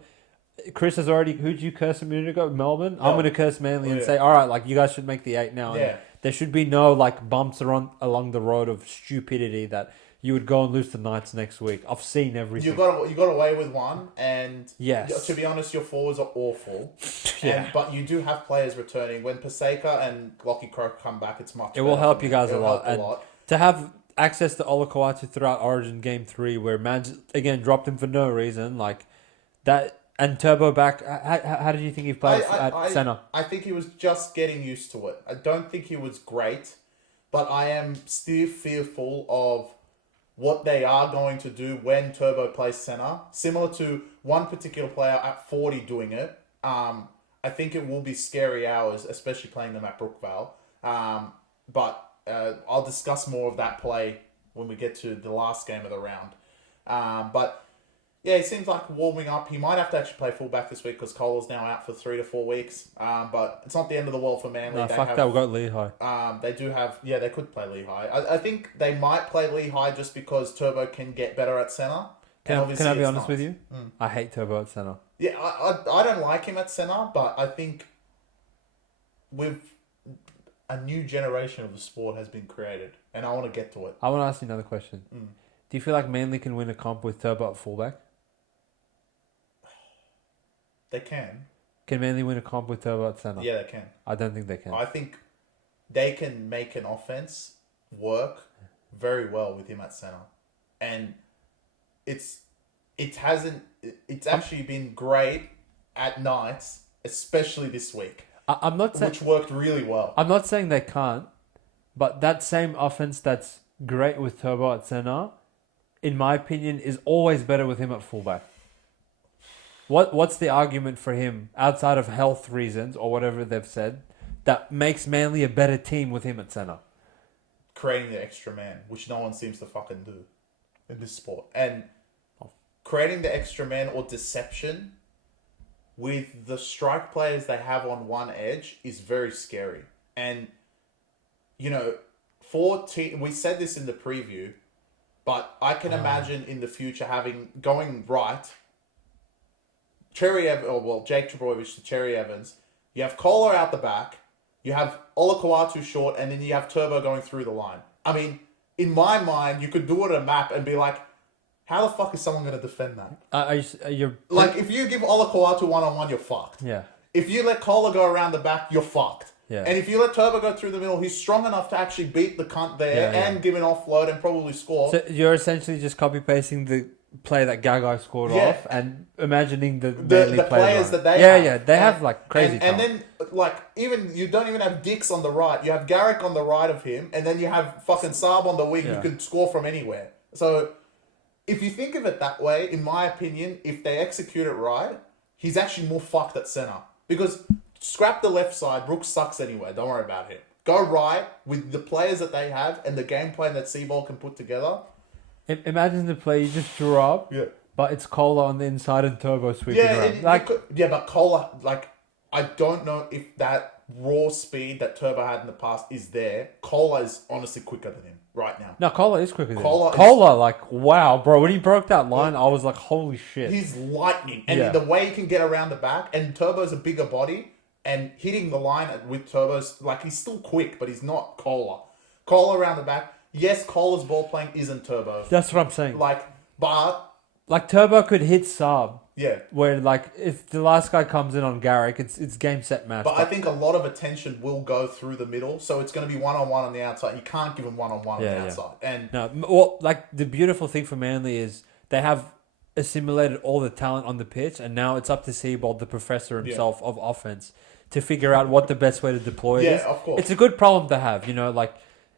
Chris has already. Who'd you curse a minute ago? Melbourne. I'm going to curse Manly and Yeah. say, all right, like you guys should make the 8 now. Yeah. And there should be no like bumps along the road of stupidity that you would go and lose the Knights next week. I've seen everything. You got away with one, and Yes. to be honest, your forwards are awful. Yeah. But you do have players returning. When Paseka and Lockie Croak come back, it's much. It will better help for you me. guys a It'll lot. help And to have access to Olakau'atu throughout Origin Game 3, where Mans again dropped him for no reason, like that, and Turbo back. How did you think he played at centre? I think he was just getting used to it. I don't think he was great, but I am still fearful of what they are going to do when Turbo plays centre. Similar to one particular player at 40 doing it. I think it will be scary hours, especially playing them at Brookvale. But I'll discuss more of that play when we get to the last game of the round. But yeah, it seems like warming up. He might have to actually play fullback this week because Cole's now out for 3 to 4 weeks. But it's not the end of the world for Manly. No, fuck that. We've got Lehigh. They do have... Yeah, they could play Lehigh. I think they might play Lehigh just because Turbo can get better at centre. Can I be honest with you? I hate Turbo at centre. Yeah, I don't like him at centre, but I think with a new generation of the sport has been created, and I want to get to it. I want to ask you another question. Do you feel like Manly can win a comp with Turbo at fullback? They can. Can Manly win a comp with Turbo at centre? Yeah, they can. I don't think they can. I think they can make an offense work very well with him at centre, and it's actually been great at nights, especially this week. I'm not saying, which worked really well. I'm not saying they can't, but that same offense that's great with Turbo at centre, in my opinion, is always better with him at fullback. What's the argument for him outside of health reasons or whatever they've said that makes Manly a better team with him at centre? Creating the extra man, which no one seems to fucking do in this sport, and creating the extra man or deception with the strike players they have on one edge is very scary. And, you know, we said this in the preview, but I can imagine in the future going right, Jake Trbojevic to Cherry Evans, you have Kohler out the back, you have Olakau'atu short, and then you have Turbo going through the line. I mean, in my mind, you could do it on a map and be like, how the fuck is someone going to defend that? Like, if you give Olakau'atu one-on-one, you're fucked. Yeah. If you let Kohler go around the back, you're fucked. Yeah. And if you let Turbo go through the middle, he's strong enough to actually beat the cunt there and give an offload and probably score. So you're essentially just copy-pasting the play that Gagai scored off and imagining the players that they have. Yeah, they have like crazy and then, like, you don't even have Dix on the right. You have Garrick on the right of him, and then you have fucking Saab on the wing who can score from anywhere. So if you think of it that way, in my opinion, if they execute it right, he's actually more fucked at centre. Because scrap the left side, Brooks sucks anyway, don't worry about him. Go right with the players that they have and the game plan that Seaball can put together. Imagine the play you just drew up, but it's Kohler on the inside and Turbo sweeping around. But Kohler, I don't know if that raw speed that Turbo had in the past is there. Kohler is honestly quicker than him right now. No, Kohler is quicker than him. Kohler, wow, bro. When he broke that line, I was like, holy shit. He's lightning. And the way he can get around the back, and Turbo's a bigger body, and hitting the line with Turbo's, he's still quick, but he's not Kohler. Kohler around the back. Yes, Kohler's ball playing isn't Turbo. That's what I'm saying. But Turbo could hit Saab. Yeah. Where, if the last guy comes in on Garrick, it's game, set, match. But I think a lot of attention will go through the middle, so it's going to be one-on-one on the outside. You can't give him one-on-one on the outside. And the beautiful thing for Manly is they have assimilated all the talent on the pitch, and now it's up to Seabold, the professor himself of offense, to figure out what the best way to deploy it is. Yeah, of course. It's a good problem to have,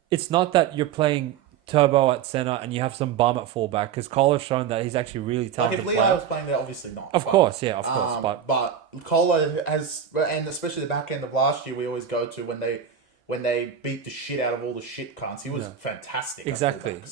it's not that you're playing Turbo at centre and you have some bum at fullback, because Kohler's shown that he's actually really talented. If Lehigh was playing there, obviously not. Of course. But Kohler has, and especially the back end of last year, we always go to when they beat the shit out of all the shit cunts. He was fantastic. Exactly.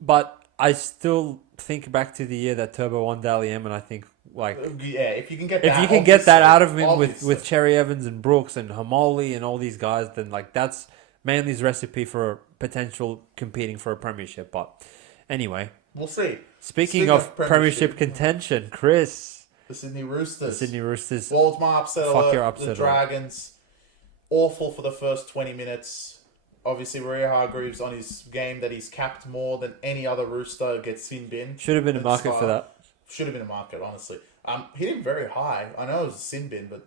But I still think back to the year that Turbo won Dally M, and I think if you can get that out of him with Cherry Evans and Brooks and Hamoli and all these guys, then that's Manly's recipe for potential competing for a premiership. But anyway, we'll see. Speaking of premiership contention, Chris, The Sydney Roosters. The Sydney Roosters. Well, it's my upset Fuck alert. your upset The Dragons, awful for the first 20 minutes. Obviously, Maria Hargreaves on his game that he's capped more than any other Rooster gets sin bin. Should have been a market for that. Should have been a market, honestly. Hit him very high. I know it was a sin bin, but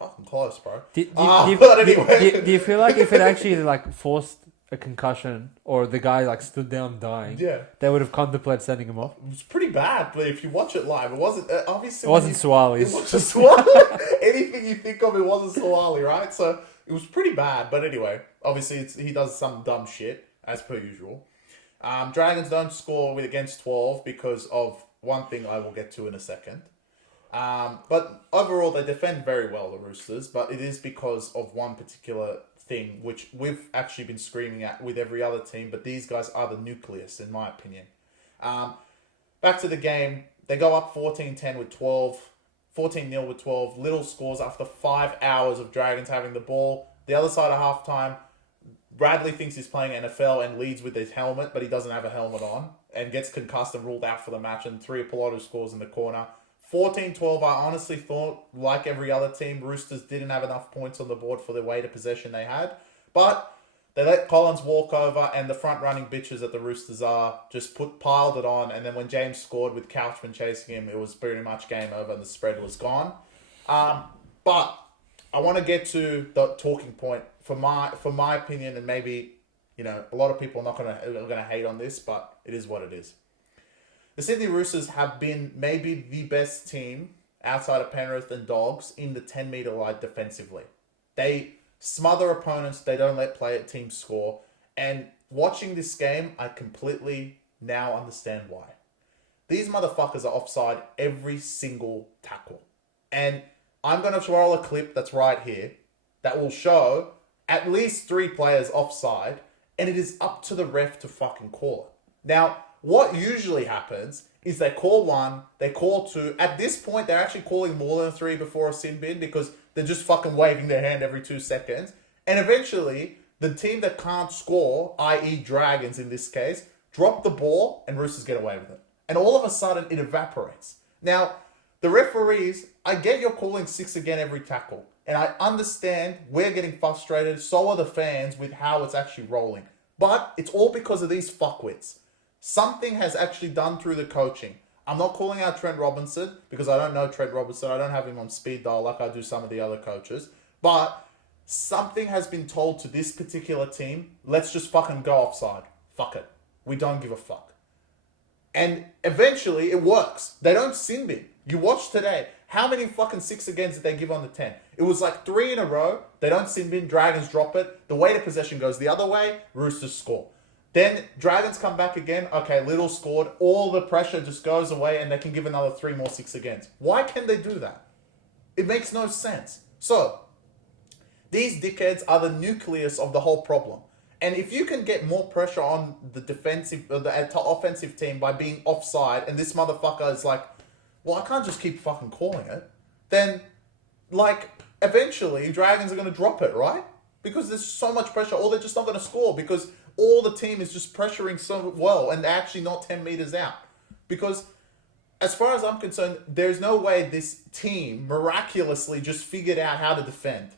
fucking close, bro. But anyway. Do you feel like if it actually like forced a concussion or the guy like stood down dying, Yeah. they would have contemplated sending him off? It was pretty bad, but if you watch it live, it wasn't obviously. It wasn't Swali's. It wasn't Swali. Anything you think of, it wasn't Swali, right? So it was pretty bad. But anyway, obviously he does some dumb shit as per usual. Dragons don't score against 12 because of one thing I will get to in a second. But overall, they defend very well, the Roosters. But it is because of one particular thing, which we've actually been screaming at with every other team. But these guys are the nucleus, in my opinion. Back to the game. They go up 14-10 with 12. 14-0 with 12. Little scores after 5 hours of Dragons having the ball. The other side of halftime, Bradley thinks he's playing NFL and leads with his helmet, but he doesn't have a helmet on and gets concussed and ruled out for the match. And Triopolotu scores in the corner. 14-12, I honestly thought, like every other team, Roosters didn't have enough points on the board for the weight of possession they had. But they let Collins walk over, and the front-running bitches that the Roosters are just piled it on. And then when James scored with Couchman chasing him, it was pretty much game over and the spread was gone. But I want to get to the talking point for my opinion, and maybe a lot of people are not gonna hate on this, but it is what it is. The Sydney Roosters have been maybe the best team outside of Penrith and Dogs in the 10-metre line defensively. They smother opponents. They don't let teams score. And watching this game, I completely now understand why. These motherfuckers are offside every single tackle. And I'm going to roll a clip that's right here that will show at least 3 players offside, and it is up to the ref to fucking call it. Now, what usually happens is they call 1, they call 2. At this point, they're actually calling more than 3 before a sin bin because they're just fucking waving their hand every 2 seconds. And eventually, the team that can't score, i.e. Dragons in this case, drop the ball and Roosters get away with it. And all of a sudden, it evaporates. Now, the referees, I get you're calling 6 again every tackle. And I understand we're getting frustrated, so are the fans with how it's actually rolling. But it's all because of these fuckwits. Something has actually done through the coaching. I'm not calling out Trent Robinson because I don't know Trent Robinson. I don't have him on speed dial like I do some of the other coaches. But something has been told to this particular team. Let's just fucking go offside. Fuck it. We don't give a fuck. And eventually it works. They don't sin bin. You watch today. How many fucking 6 agains did they give on the 10? It was like 3 in a row. They don't sin bin. Dragons drop it. The weight of possession goes the other way. Roosters score. Then Dragons come back again. Okay, Little scored. All the pressure just goes away and they can give another 3 more 6 agains. Why can they do that? It makes no sense. So, these dickheads are the nucleus of the whole problem. And if you can get more pressure on the offensive team by being offside, and this motherfucker is like, well, I can't just keep fucking calling it, then, eventually, Dragons are going to drop it, right? Because there's so much pressure, or they're just not going to score, because all the team is just pressuring so well, and they're actually not 10 meters out. Because, as far as I'm concerned, there's no way this team miraculously just figured out how to defend.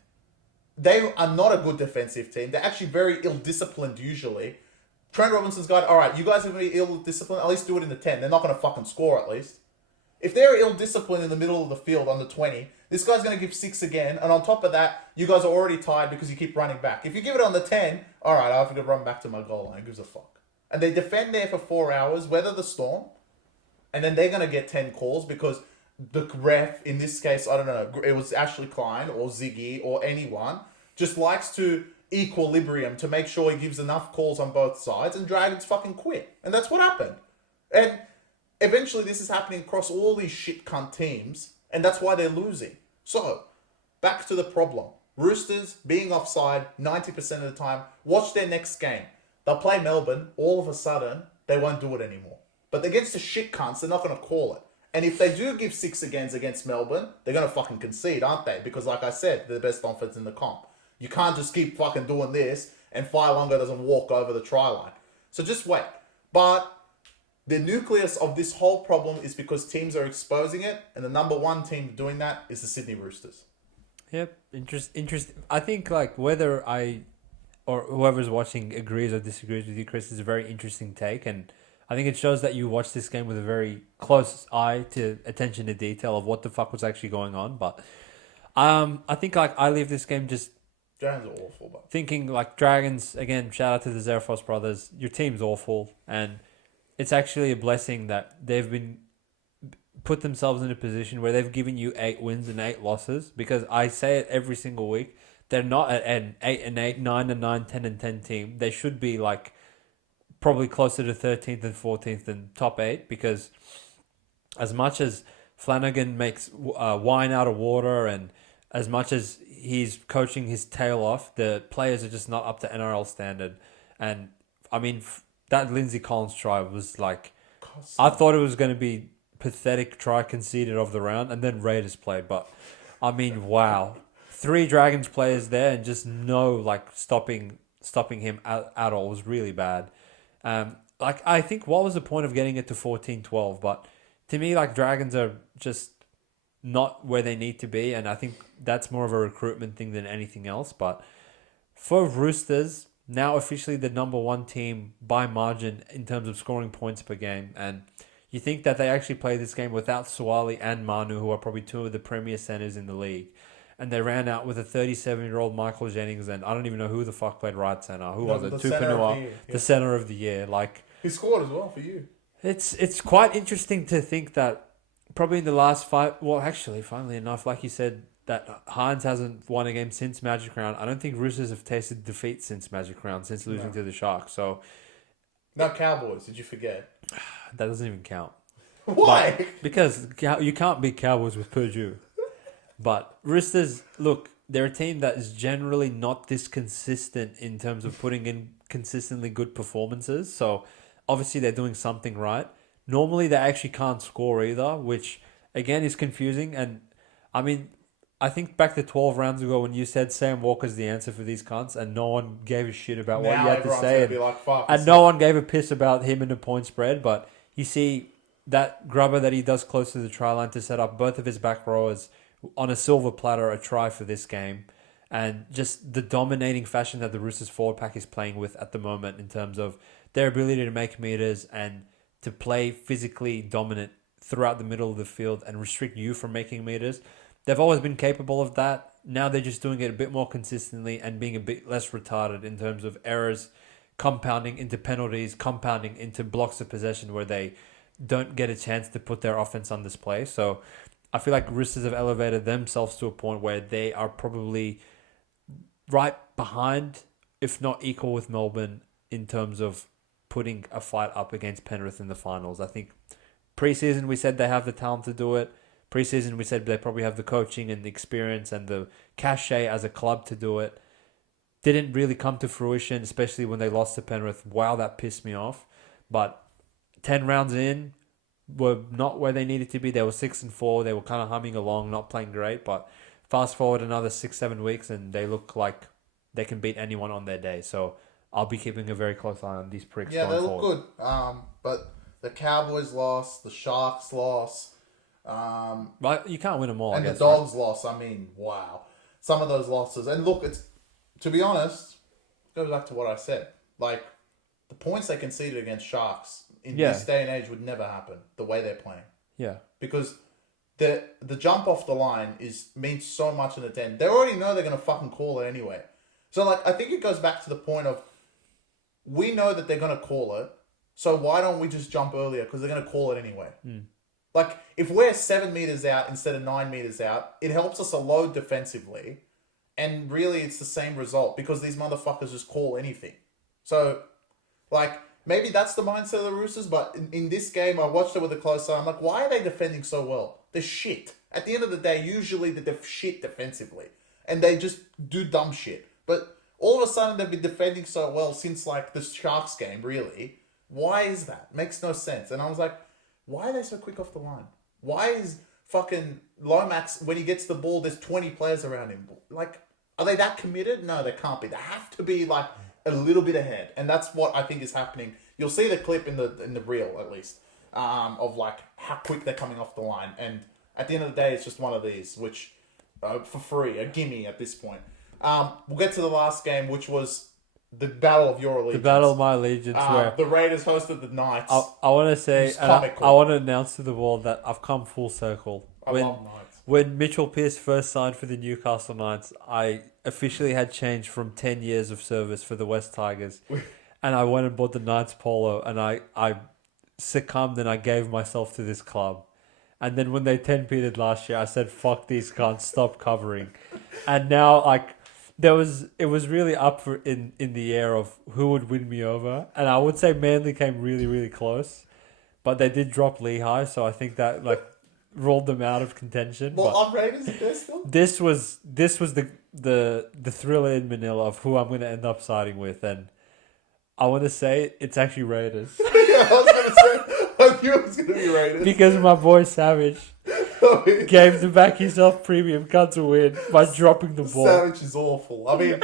They are not a good defensive team. They're actually very ill-disciplined, usually. Trent Robinson's got, all right, you guys are going to be ill-disciplined, at least do it in the 10. They're not going to fucking score, at least. If they're ill-disciplined in the middle of the field on the 20, this guy's going to give 6 again, and on top of that, you guys are already tied because you keep running back. If you give it on the 10, all right, I have to run back to my goal line. Who gives a fuck? And they defend there for 4 hours, weather the storm, and then they're going to get 10 calls because the ref, in this case, I don't know, it was Ashley Klein or Ziggy or anyone, just likes to equilibrium to make sure he gives enough calls on both sides, and Dragons fucking quit. And that's what happened. And eventually this is happening across all these shit cunt teams, and that's why they're losing. So, back to the problem. Roosters being offside 90% of the time. Watch their next game. They'll play Melbourne. All of a sudden, they won't do it anymore. But against the shit cunts, they're not going to call it. And if they do give 6 against Melbourne, they're going to fucking concede, aren't they? Because like I said, they're the best offense in the comp. You can't just keep fucking doing this and Fire Longer doesn't walk over the try line. So just wait. But the nucleus of this whole problem is because teams are exposing it, and the number one team doing that is the Sydney Roosters. Yep, interesting. I think like whether I or whoever's watching agrees or disagrees with you, Chris, is a very interesting take, and I think it shows that you watched this game with a very close eye to attention to detail of what the fuck was actually going on. But I think like I leave this game just Dragons are awful, but thinking like Dragons again. Shout out to the Zerfos brothers. Your team's awful, and it's actually a blessing that they've been put themselves in a position where they've given you 8 wins and 8 losses. Because I say it every single week, they're not an 8-8, 9-9, 10-10 team. They should be like probably closer to 13th and 14th than top 8. Because as much as Flanagan makes wine out of water, and as much as he's coaching his tail off, the players are just not up to NRL standard. And I mean, that Lindsay Collins try was like, I thought it was going to be pathetic try conceded of the round, and then Raiders played. But I mean, wow, 3 Dragons players there, and just no like stopping him at all was really bad. Like I think what was the point of getting it to 14-12? But to me, like Dragons are just not where they need to be, and I think that's more of a recruitment thing than anything else. But for Roosters, now officially the number 1 team by margin in terms of scoring points per game. And you think that they actually played this game without Suwali and Manu, who are probably 2 of the premier centers in the league. And they ran out with a 37-year-old Michael Jennings, and I don't even know who the fuck played right center. Who was it? Tupanua, the center of the year. Like, he scored as well for you. It's quite interesting to think that probably in the last 5... Well, actually, funnily enough, like you said, that Hynes hasn't won a game since Magic Round. I don't think Roosters have tasted defeat since Magic Round, since losing to the Sharks. So, no, Cowboys. Did you forget? That doesn't even count. Why? But because you can't beat Cowboys with Purdue. But Roosters, look, they're a team that is generally not this consistent in terms of putting in consistently good performances. So, obviously, they're doing something right. Normally, they actually can't score either, which, again, is confusing. And, I mean, I think back to 12 rounds ago when you said Sam Walker's the answer for these cunts, and no one gave a shit about what you had to say. And no one gave a piss about him in the point spread. But you see that grubber that he does close to the try line to set up both of his back rowers on a silver platter, a try for this game. And just the dominating fashion that the Roosters forward pack is playing with at the moment in terms of their ability to make meters and to play physically dominant throughout the middle of the field and restrict you from making meters. They've always been capable of that. Now they're just doing it a bit more consistently and being a bit less retarded in terms of errors, compounding into penalties, compounding into blocks of possession where they don't get a chance to put their offense on display. So I feel like Roosters have elevated themselves to a point where they are probably right behind, if not equal with Melbourne, in terms of putting a fight up against Penrith in the finals. I think preseason we said they have the talent to do it. Preseason we said they probably have the coaching and the experience and the cachet as a club to do it. Didn't really come to fruition, especially when they lost to Penrith. Wow, that pissed me off. But 10 rounds in, were not where they needed to be. They were 6-4. They were kind of humming along, not playing great. But fast forward another 6-7 weeks, and they look like they can beat anyone on their day. So I'll be keeping a very close eye on these pricks. Yeah, going they look forward. good. But the Cowboys lost, the Sharks lost, But you can't win them all. and I guess, the Dogs lost. I mean, wow, some of those losses. And look, it's to be honest, it goes back to what I said. Like the points they conceded against Sharks in this day and age would never happen the way they're playing. Yeah. Because the jump off the line means so much in the 10. They already know they're going to fucking call it anyway. So, like, I think it goes back to the point of we know that they're going to call it, so why don't we just jump earlier? Because they're going to call it anyway. Like, if we're 7 meters out instead of 9 meters out, it helps us a load defensively. And really, it's the same result because these motherfuckers just call anything. So, like, maybe that's the mindset of the Roosters, but in this game, I watched it with a close eye. I'm like, why are they defending so well? They're shit. At the end of the day, usually they're shit defensively. And they just do dumb shit. But all of a sudden, they've been defending so well since, like, the Sharks game, really. Why is that? Makes no sense. And I was like, why are they so quick off the line? Why is fucking Lomax, when he gets the ball, there's 20 players around him? Like, are they that committed? No, they can't be. They have to be, like, a little bit ahead, and that's what I think is happening. You'll see the clip in the reel at least of like how quick they're coming off the line, and at the end of the day, it's just one of these which for free, a gimme at this point. We'll get to the last game, which was the battle of your allegiance. The battle of my allegiance, where the Raiders hosted the Knights. I want to say, and I want to announce to the world that I've come full circle. I love Knights. When Mitchell Pearce first signed for the Newcastle Knights, I officially had changed from 10 years of service for the West Tigers. And I went and bought the Knights polo, and I succumbed and I gave myself to this club. And then when they 10-peated last year, I said, fuck these, can't stop covering. And now, like, it was really up in the air of who would win me over. And I would say Manly came really, really close. But they did drop Lehigh, so I think that, like, ruled them out of contention. Well, but on Raiders, there still? This was the thriller in Manila of who I'm going to end up siding with. And I want to say it's actually Raiders. Yeah, I was going to say, I knew it was going to be Raiders. Because my boy Savage gave the Back Yourself Premium cut to win by dropping the ball. Savage is awful. I mean,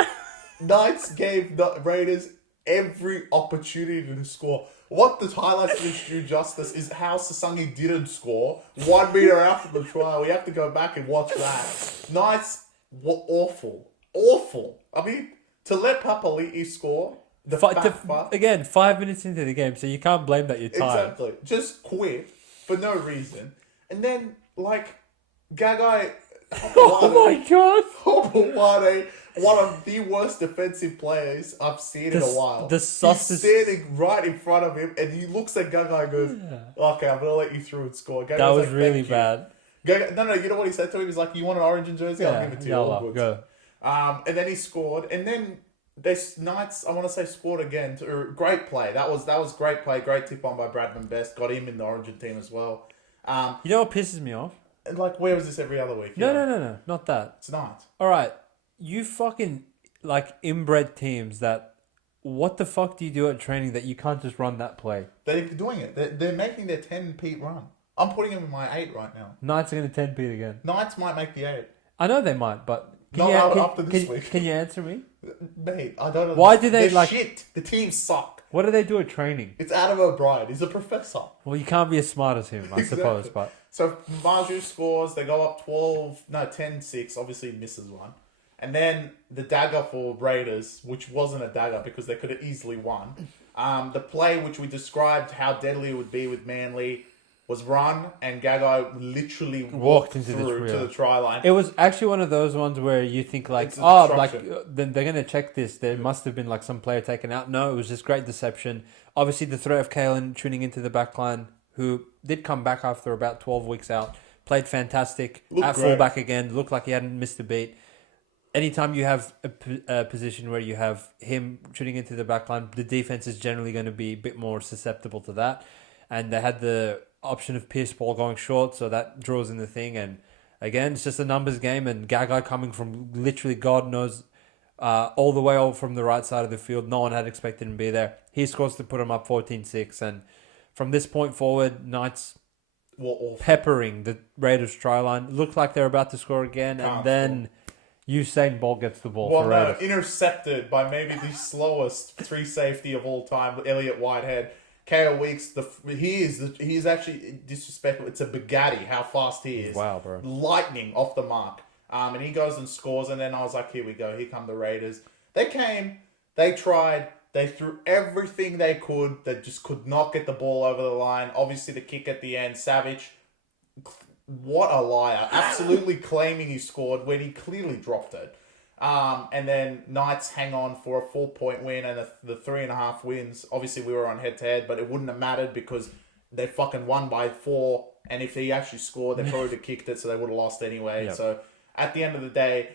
Knights gave the Raiders every opportunity to score. What the highlights didn't do justice is how Sasangi didn't score 1 meter out from the try. We have to go back and watch that. Knights were awful. Awful. I mean, to let Papali'i score... Again, 5 minutes into the game, so you can't blame that you're tired. Exactly. Just quit for no reason. And then, like, Gagai... Oh my god! Hopoate, one of the worst defensive players I've seen in a while. The softest... He's standing right in front of him, and he looks at Gagai and goes, okay, I'm going to let you through and score. Gagai's that was like, really bad. Gagai, no, you know what he said to him? He's like, you want an orange jersey? I'll give it to you. All good. Go. And then he scored, and then... This Knights, I want to say, scored again. Great play. That was great play. Great tip on by Bradman Best. Got him in the Origin team as well. You know what pisses me off? Like, where was this every other week? No. Not that. It's Knights. All right. You fucking, like, inbred teams that... What the fuck do you do at training that you can't just run that play? They're doing it. They're making their 10-peat run. I'm putting them in my 8 right now. Knights are going to 10-peat again. Knights might make the 8. I know they might, but... After this week. Can you answer me? Mate, I don't know. Why do they, They're like... shit. The teams suck. What do they do at training? It's Adam O'Brien. He's a professor. Well, you can't be as smart as him, I suppose, but... So, Marju scores. They go up 10-6. Obviously, misses one. And then the dagger for Raiders, which wasn't a dagger because they could have easily won. The play which we described how deadly it would be with Manly was run, and Gagai literally walked into the try line. It was actually one of those ones where you think like, then they're going to check this. There must have been like some player taken out. No, it was just great deception. Obviously, the threat of Kalen tuning into the back line, who did come back after about 12 weeks out, played fantastic at fullback again, looked like he hadn't missed a beat. Anytime you have a position where you have him tuning into the back line, the defense is generally going to be a bit more susceptible to that. And they had the option of Pierce ball going short, so that draws in the thing. And again, it's just a numbers game, and Gagai coming from literally God knows all the way over from the right side of the field. No one had expected him to be there. He scores to put him up 14-6, and from this point forward, Knights peppering the Raiders try line. Looked like they're about to score again, and then Usain Bolt gets the ball for Raiders. Intercepted by maybe the slowest free safety of all time, Elliot Whitehead. KO Weeks, he's actually disrespectful. It's a Bugatti, how fast he is. Wow, bro. Lightning off the mark. And he goes and scores, and then I was like, here we go. Here come the Raiders. They came, they tried, they threw everything they could. They just could not get the ball over the line. Obviously, the kick at the end, Savage, what a liar. Absolutely claiming he scored when he clearly dropped it. And then Knights hang on for a 4-point win, and the 3.5 wins. Obviously, we were on head-to-head, but it wouldn't have mattered because they fucking won by 4. And if he actually scored, they probably would have kicked it, so they would have lost anyway. Yep. So at the end of the day,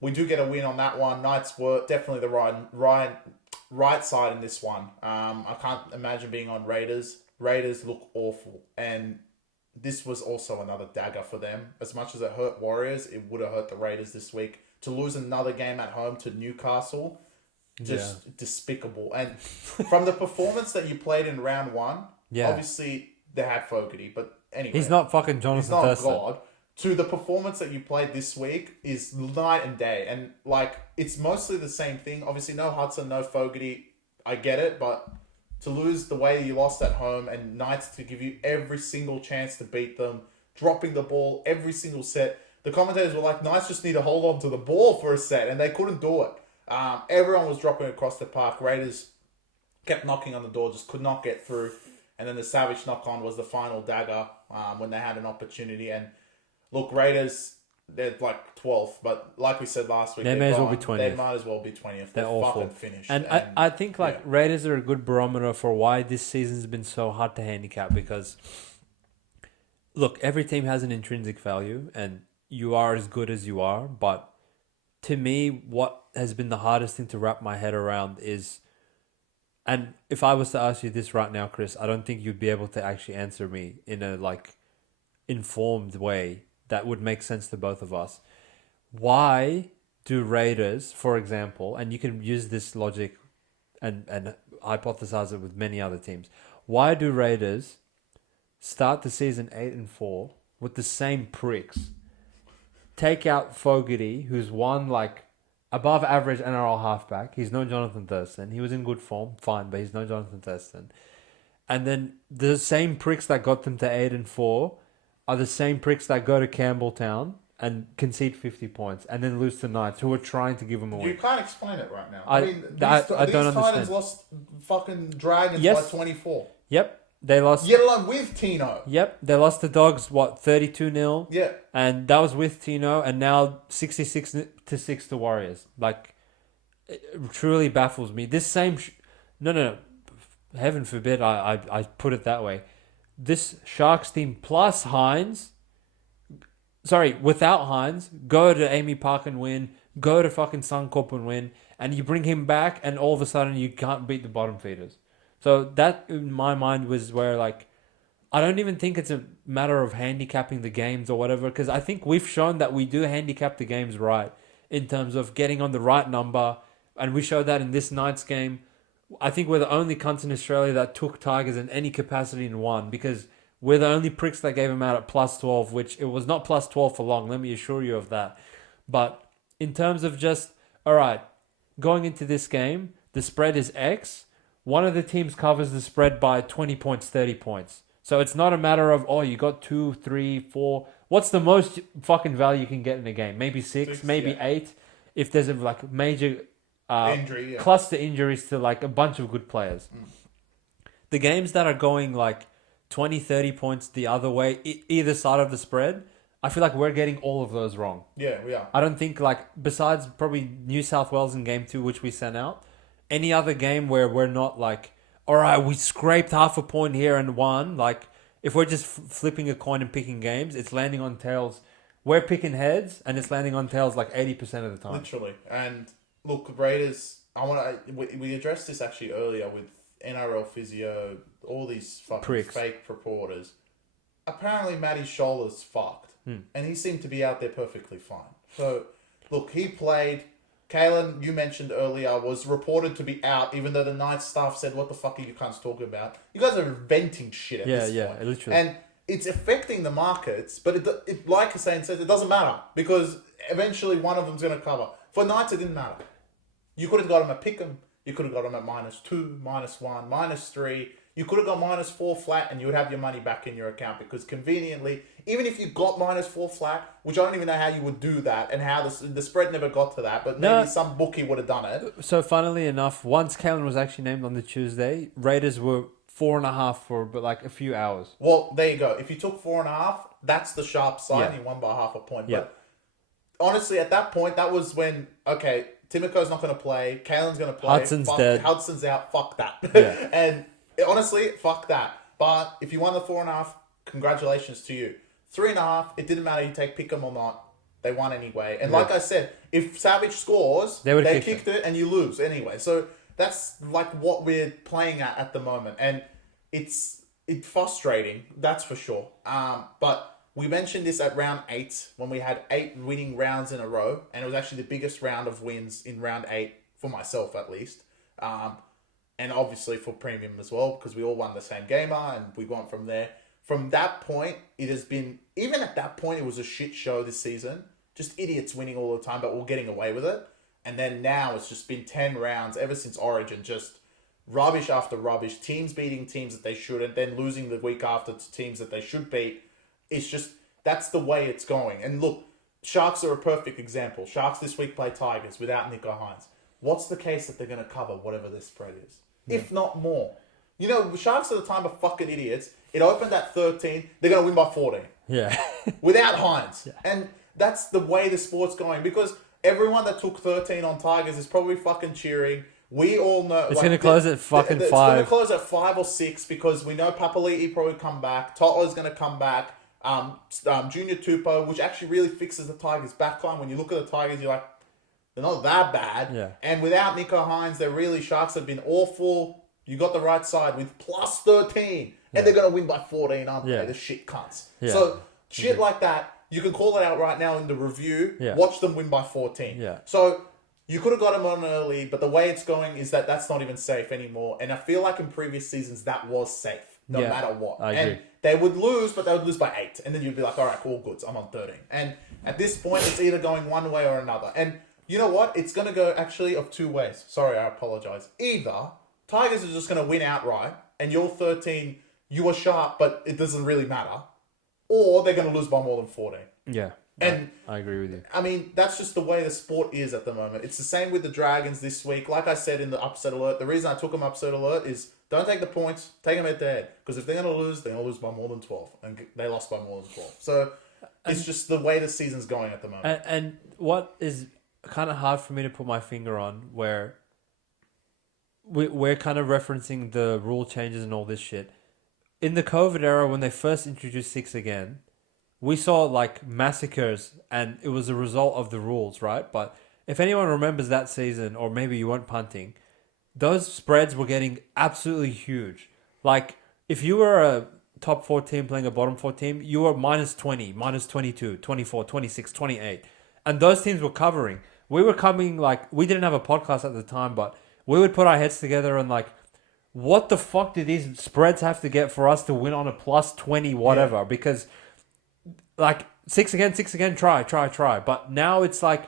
we do get a win on that one. Knights were definitely the right side in this one. I can't imagine being on Raiders. Raiders look awful, and this was also another dagger for them. As much as it hurt Warriors, it would have hurt the Raiders this week. To lose another game at home to Newcastle, despicable. And from the performance that you played in round 1, obviously they had Fogarty, but anyway. He's not fucking Jonathan Thurston. He's not God. to the performance that you played this week is night and day. And, like, it's mostly the same thing. Obviously, no Hudson, no Fogarty. I get it, but to lose the way you lost at home and Knights to give you every single chance to beat them, dropping the ball every single set. The commentators were like, Knights just need to hold on to the ball for a set, and they couldn't do it. Everyone was dropping across the park. Raiders kept knocking on the door, just could not get through. And then the savage knock-on was the final dagger when they had an opportunity. And look, Raiders, they're like 12th, but like we said last week, they may as well be 20th. They might as well be 20th. They're awful. Fucking finished. And I think Raiders are a good barometer for why this season's been so hard to handicap because, look, every team has an intrinsic value and you are as good as you are. But to me, what has been the hardest thing to wrap my head around is, and if I was to ask you this right now, Chris, I don't think you'd be able to actually answer me in a informed way that would make sense to both of us. Why do Raiders, for example, and you can use this logic and hypothesize it with many other teams, why do Raiders start the season 8-4 with the same pricks? Take out Fogarty, who's won above average NRL halfback. He's no Jonathan Thurston. He was in good form, fine, but he's no Jonathan Thurston. And then the same pricks that got them to 8-4 are the same pricks that go to Campbelltown and concede 50 points and then lose to Knights, who are trying to give them a win. You can't explain it right now. I these don't understand. Titans lost fucking Dragons by 24. Yep. They lost. Yet alone with Tino. Yep. They lost the Dogs, 32-0? Yeah. And that was with Tino, and now 66-6 to Warriors. It truly baffles me. This same... No. Heaven forbid I put it that way. This Sharks team plus Hynes... Sorry, without Hynes, go to Amy Park and win, go to fucking Suncorp and win, and you bring him back, and all of a sudden you can't beat the bottom feeders. So that, in my mind, was where, I don't even think it's a matter of handicapping the games or whatever, because I think we've shown that we do handicap the games right in terms of getting on the right number, and we showed that in this night's game. I think we're the only cunts in Australia that took Tigers in any capacity and won, because we're the only pricks that gave them out at plus 12, which it was not plus 12 for long, let me assure you of that. But in terms of just, all right, going into this game, the spread is X. One of the teams covers the spread by 20 points, 30 points. So it's not a matter of, you got 2, 3, 4. What's the most fucking value you can get in a game? Maybe 6, maybe 8. If there's a major injury, cluster injuries to a bunch of good players. The games that are going 20, 30 points the other way, either side of the spread, I feel like we're getting all of those wrong. Yeah, we are. I don't think, besides probably New South Wales in game 2, which we sent out, any other game where we're not all right, we scraped half a point here and won. If we're just flipping a coin and picking games, it's landing on tails. We're picking heads, and it's landing on tails 80% of the time. Literally. And look, Raiders, we addressed this actually earlier with NRL physio, all these fucking pricks. Fake reporters. Apparently, Matty's shoulder's fucked, and he seemed to be out there perfectly fine. So, look, he played. Kalen, you mentioned earlier, was reported to be out, even though the Knights staff said, what the fuck are you cunts talking about? You guys are inventing shit at this point. Yeah, literally. And it's affecting the markets, but it like Hussein says, it doesn't matter, because eventually one of them's going to cover. For Knights, it didn't matter. You could have got them at Pick'em. You could have got them at -2, -1, -3. You could have got -4 flat, and you would have your money back in your account, because conveniently, even if you got -4 flat, which I don't even know how you would do that, and how the spread never got to that, but maybe some bookie would have done it. So funnily enough, once Kalen was actually named on the Tuesday, Raiders were 4.5 for a few hours. Well, there you go. If you took 4.5, that's the sharp side. Yeah. And you won by half a point. Yeah. But honestly, at that point, that was when, okay, Timoko's not going to play. Kalen's going to play. Hudson's dead. Hudson's out. Fuck that. Yeah. And honestly, fuck that. But if you won the 4.5, congratulations to you. 3.5, it didn't matter you take Pick'em or not. They won anyway. And like I said, if Savage scores, they kicked it and you lose anyway. So that's what we're playing at the moment. And it's frustrating, that's for sure. But we mentioned this at round 8 when we had 8 winning rounds in a row. And it was actually the biggest round of wins in round 8, for myself at least. And obviously for Premium as well, because we all won the same gamer and we went from there. from that point, it has been, even at that point, it was a shit show this season. Just idiots winning all the time, but we're getting away with it. And then now it's just been 10 rounds ever since Origin, just rubbish after rubbish. Teams beating teams that they shouldn't, then losing the week after to teams that they should beat. It's just, that's the way it's going. And look, Sharks are a perfect example. Sharks this week play Tigers without Nicho Hynes. What's the case that they're going to cover whatever their spread is? Yeah. If not more. You know, Sharks at the time are fucking idiots. It opened at 13. They're going to win by 14. Yeah. Without Hynes. Yeah. And that's the way the sport's going. Because everyone that took 13 on Tigers is probably fucking cheering. We all know... It's going to close at fucking 5. It's going to close at 5 or 6 because we know Papali'i probably come back. Toto's going to come back. Junior Tupou, which actually really fixes the Tigers' backline. When you look at the Tigers, you're like, they're not that bad. Yeah. And without Nicho Hynes, Sharks have been awful. You got the right side with plus 13. And they're going to win by 14, aren't they? The shit cunts. Yeah. So, shit like that, you can call it out right now in the review. Yeah. Watch them win by 14. Yeah. So, you could have got them on early, but the way it's going is that that's not even safe anymore. And I feel like in previous seasons, that was safe, no matter what. I agree. And they would lose, but they would lose by 8. And then you'd be like, all right, all good. I'm on 13. And at this point, it's either going one way or another. And you know what? It's going to go actually of two ways. Sorry, I apologize. Either Tigers are just going to win outright, and you're 13, you are sharp, but it doesn't really matter. Or they're going to lose by more than 14. Yeah. And I agree with you. I mean, that's just the way the sport is at the moment. It's the same with the Dragons this week. Like I said in the upset alert, the reason I took them upset alert is don't take the points, take them at their head. Because if they're going to lose, they're going to lose by more than 12. And they lost by more than 12. So it's just the way the season's going at the moment. And what is kind of hard for me to put my finger on, where we're kind of referencing the rule changes and all this shit. In the COVID era, when they first introduced 6 again, we saw like massacres, and it was a result of the rules, right? But if anyone remembers that season, or maybe you weren't punting, those spreads were getting absolutely huge. Like, if you were a top 4 team playing a bottom 4 team, you were minus 20, minus 22, 24, 26, 28. And those teams were covering. We were coming, like, we didn't have a podcast at the time, but we would put our heads together and like, what the fuck do these spreads have to get for us to win on a plus 20 whatever? Yeah. Because, like, 6 again, try. But now it's like,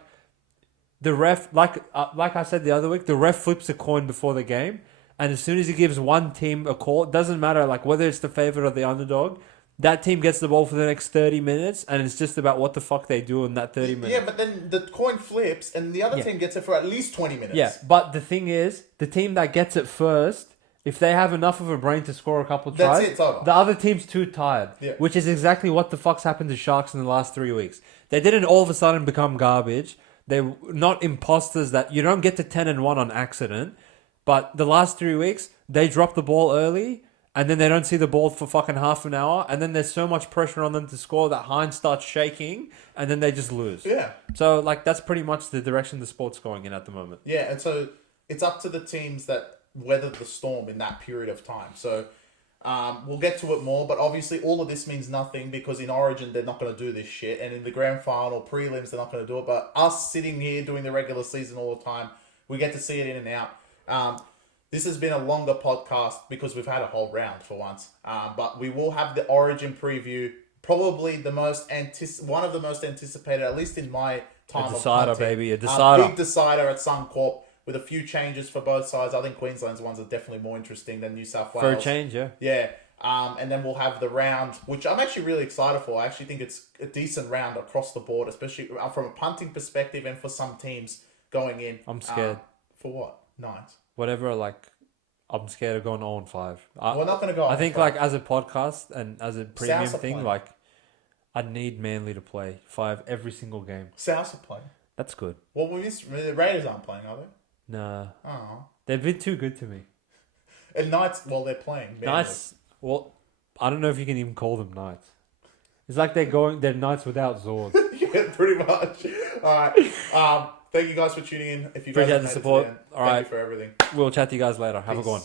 the ref, like I said the other week, the ref flips a coin before the game, and as soon as he gives one team a call, it doesn't matter like whether it's the favorite or the underdog, that team gets the ball for the next 30 minutes, and it's just about what the fuck they do in that 30 minutes. Yeah, but then the coin flips, and the other team gets it for at least 20 minutes. Yeah, but the thing is, the team that gets it first, if they have enough of a brain to score a couple tries, it's over. The other team's too tired. Yeah. Which is exactly what the fuck's happened to Sharks in the last 3 weeks. They didn't all of a sudden become garbage. They're not imposters that you don't get to 10-1 on accident. But the last 3 weeks, they drop the ball early, and then they don't see the ball for fucking half an hour, and then there's so much pressure on them to score that Hynes starts shaking, and then they just lose. Yeah. So, like, that's pretty much the direction the sport's going in at the moment. Yeah, and so it's up to the teams that weathered the storm in that period of time. So we'll get to it more, but obviously all of this means nothing because in Origin they're not going to do this shit, and in the grand final prelims they're not going to do it. But us sitting here doing the regular season all the time, we get to see it in and out. This has been a longer podcast because we've had a whole round for once. But we will have the Origin preview, probably one of the most anticipated, at least in my time. A decider, of hunting. baby, a decider. Big decider at Suncorp with a few changes for both sides. I think Queensland's ones are definitely more interesting than New South Wales. For a change, yeah. Yeah. And then we'll have the round, which I'm actually really excited for. I actually think it's a decent round across the board, especially from a punting perspective and for some teams going in. I'm scared. For what? Nines. Whatever, like, I'm scared of going 0-5. We're not going to go. I think, like, as a podcast and as a premium South thing, like, I need Manly to play 5 every single game. South are playing. That's good. Well, the Raiders aren't playing, are they? Nah. Oh. They've been too good to me. And Knights, well, they're playing. Knights, well, I don't know if you can even call them Knights. It's like they're Knights without Zords. Yeah, pretty much. All right. Thank you guys for tuning in. If you guys appreciate the support. All right. Thank you for everything. We'll chat to you guys later. Have a good one.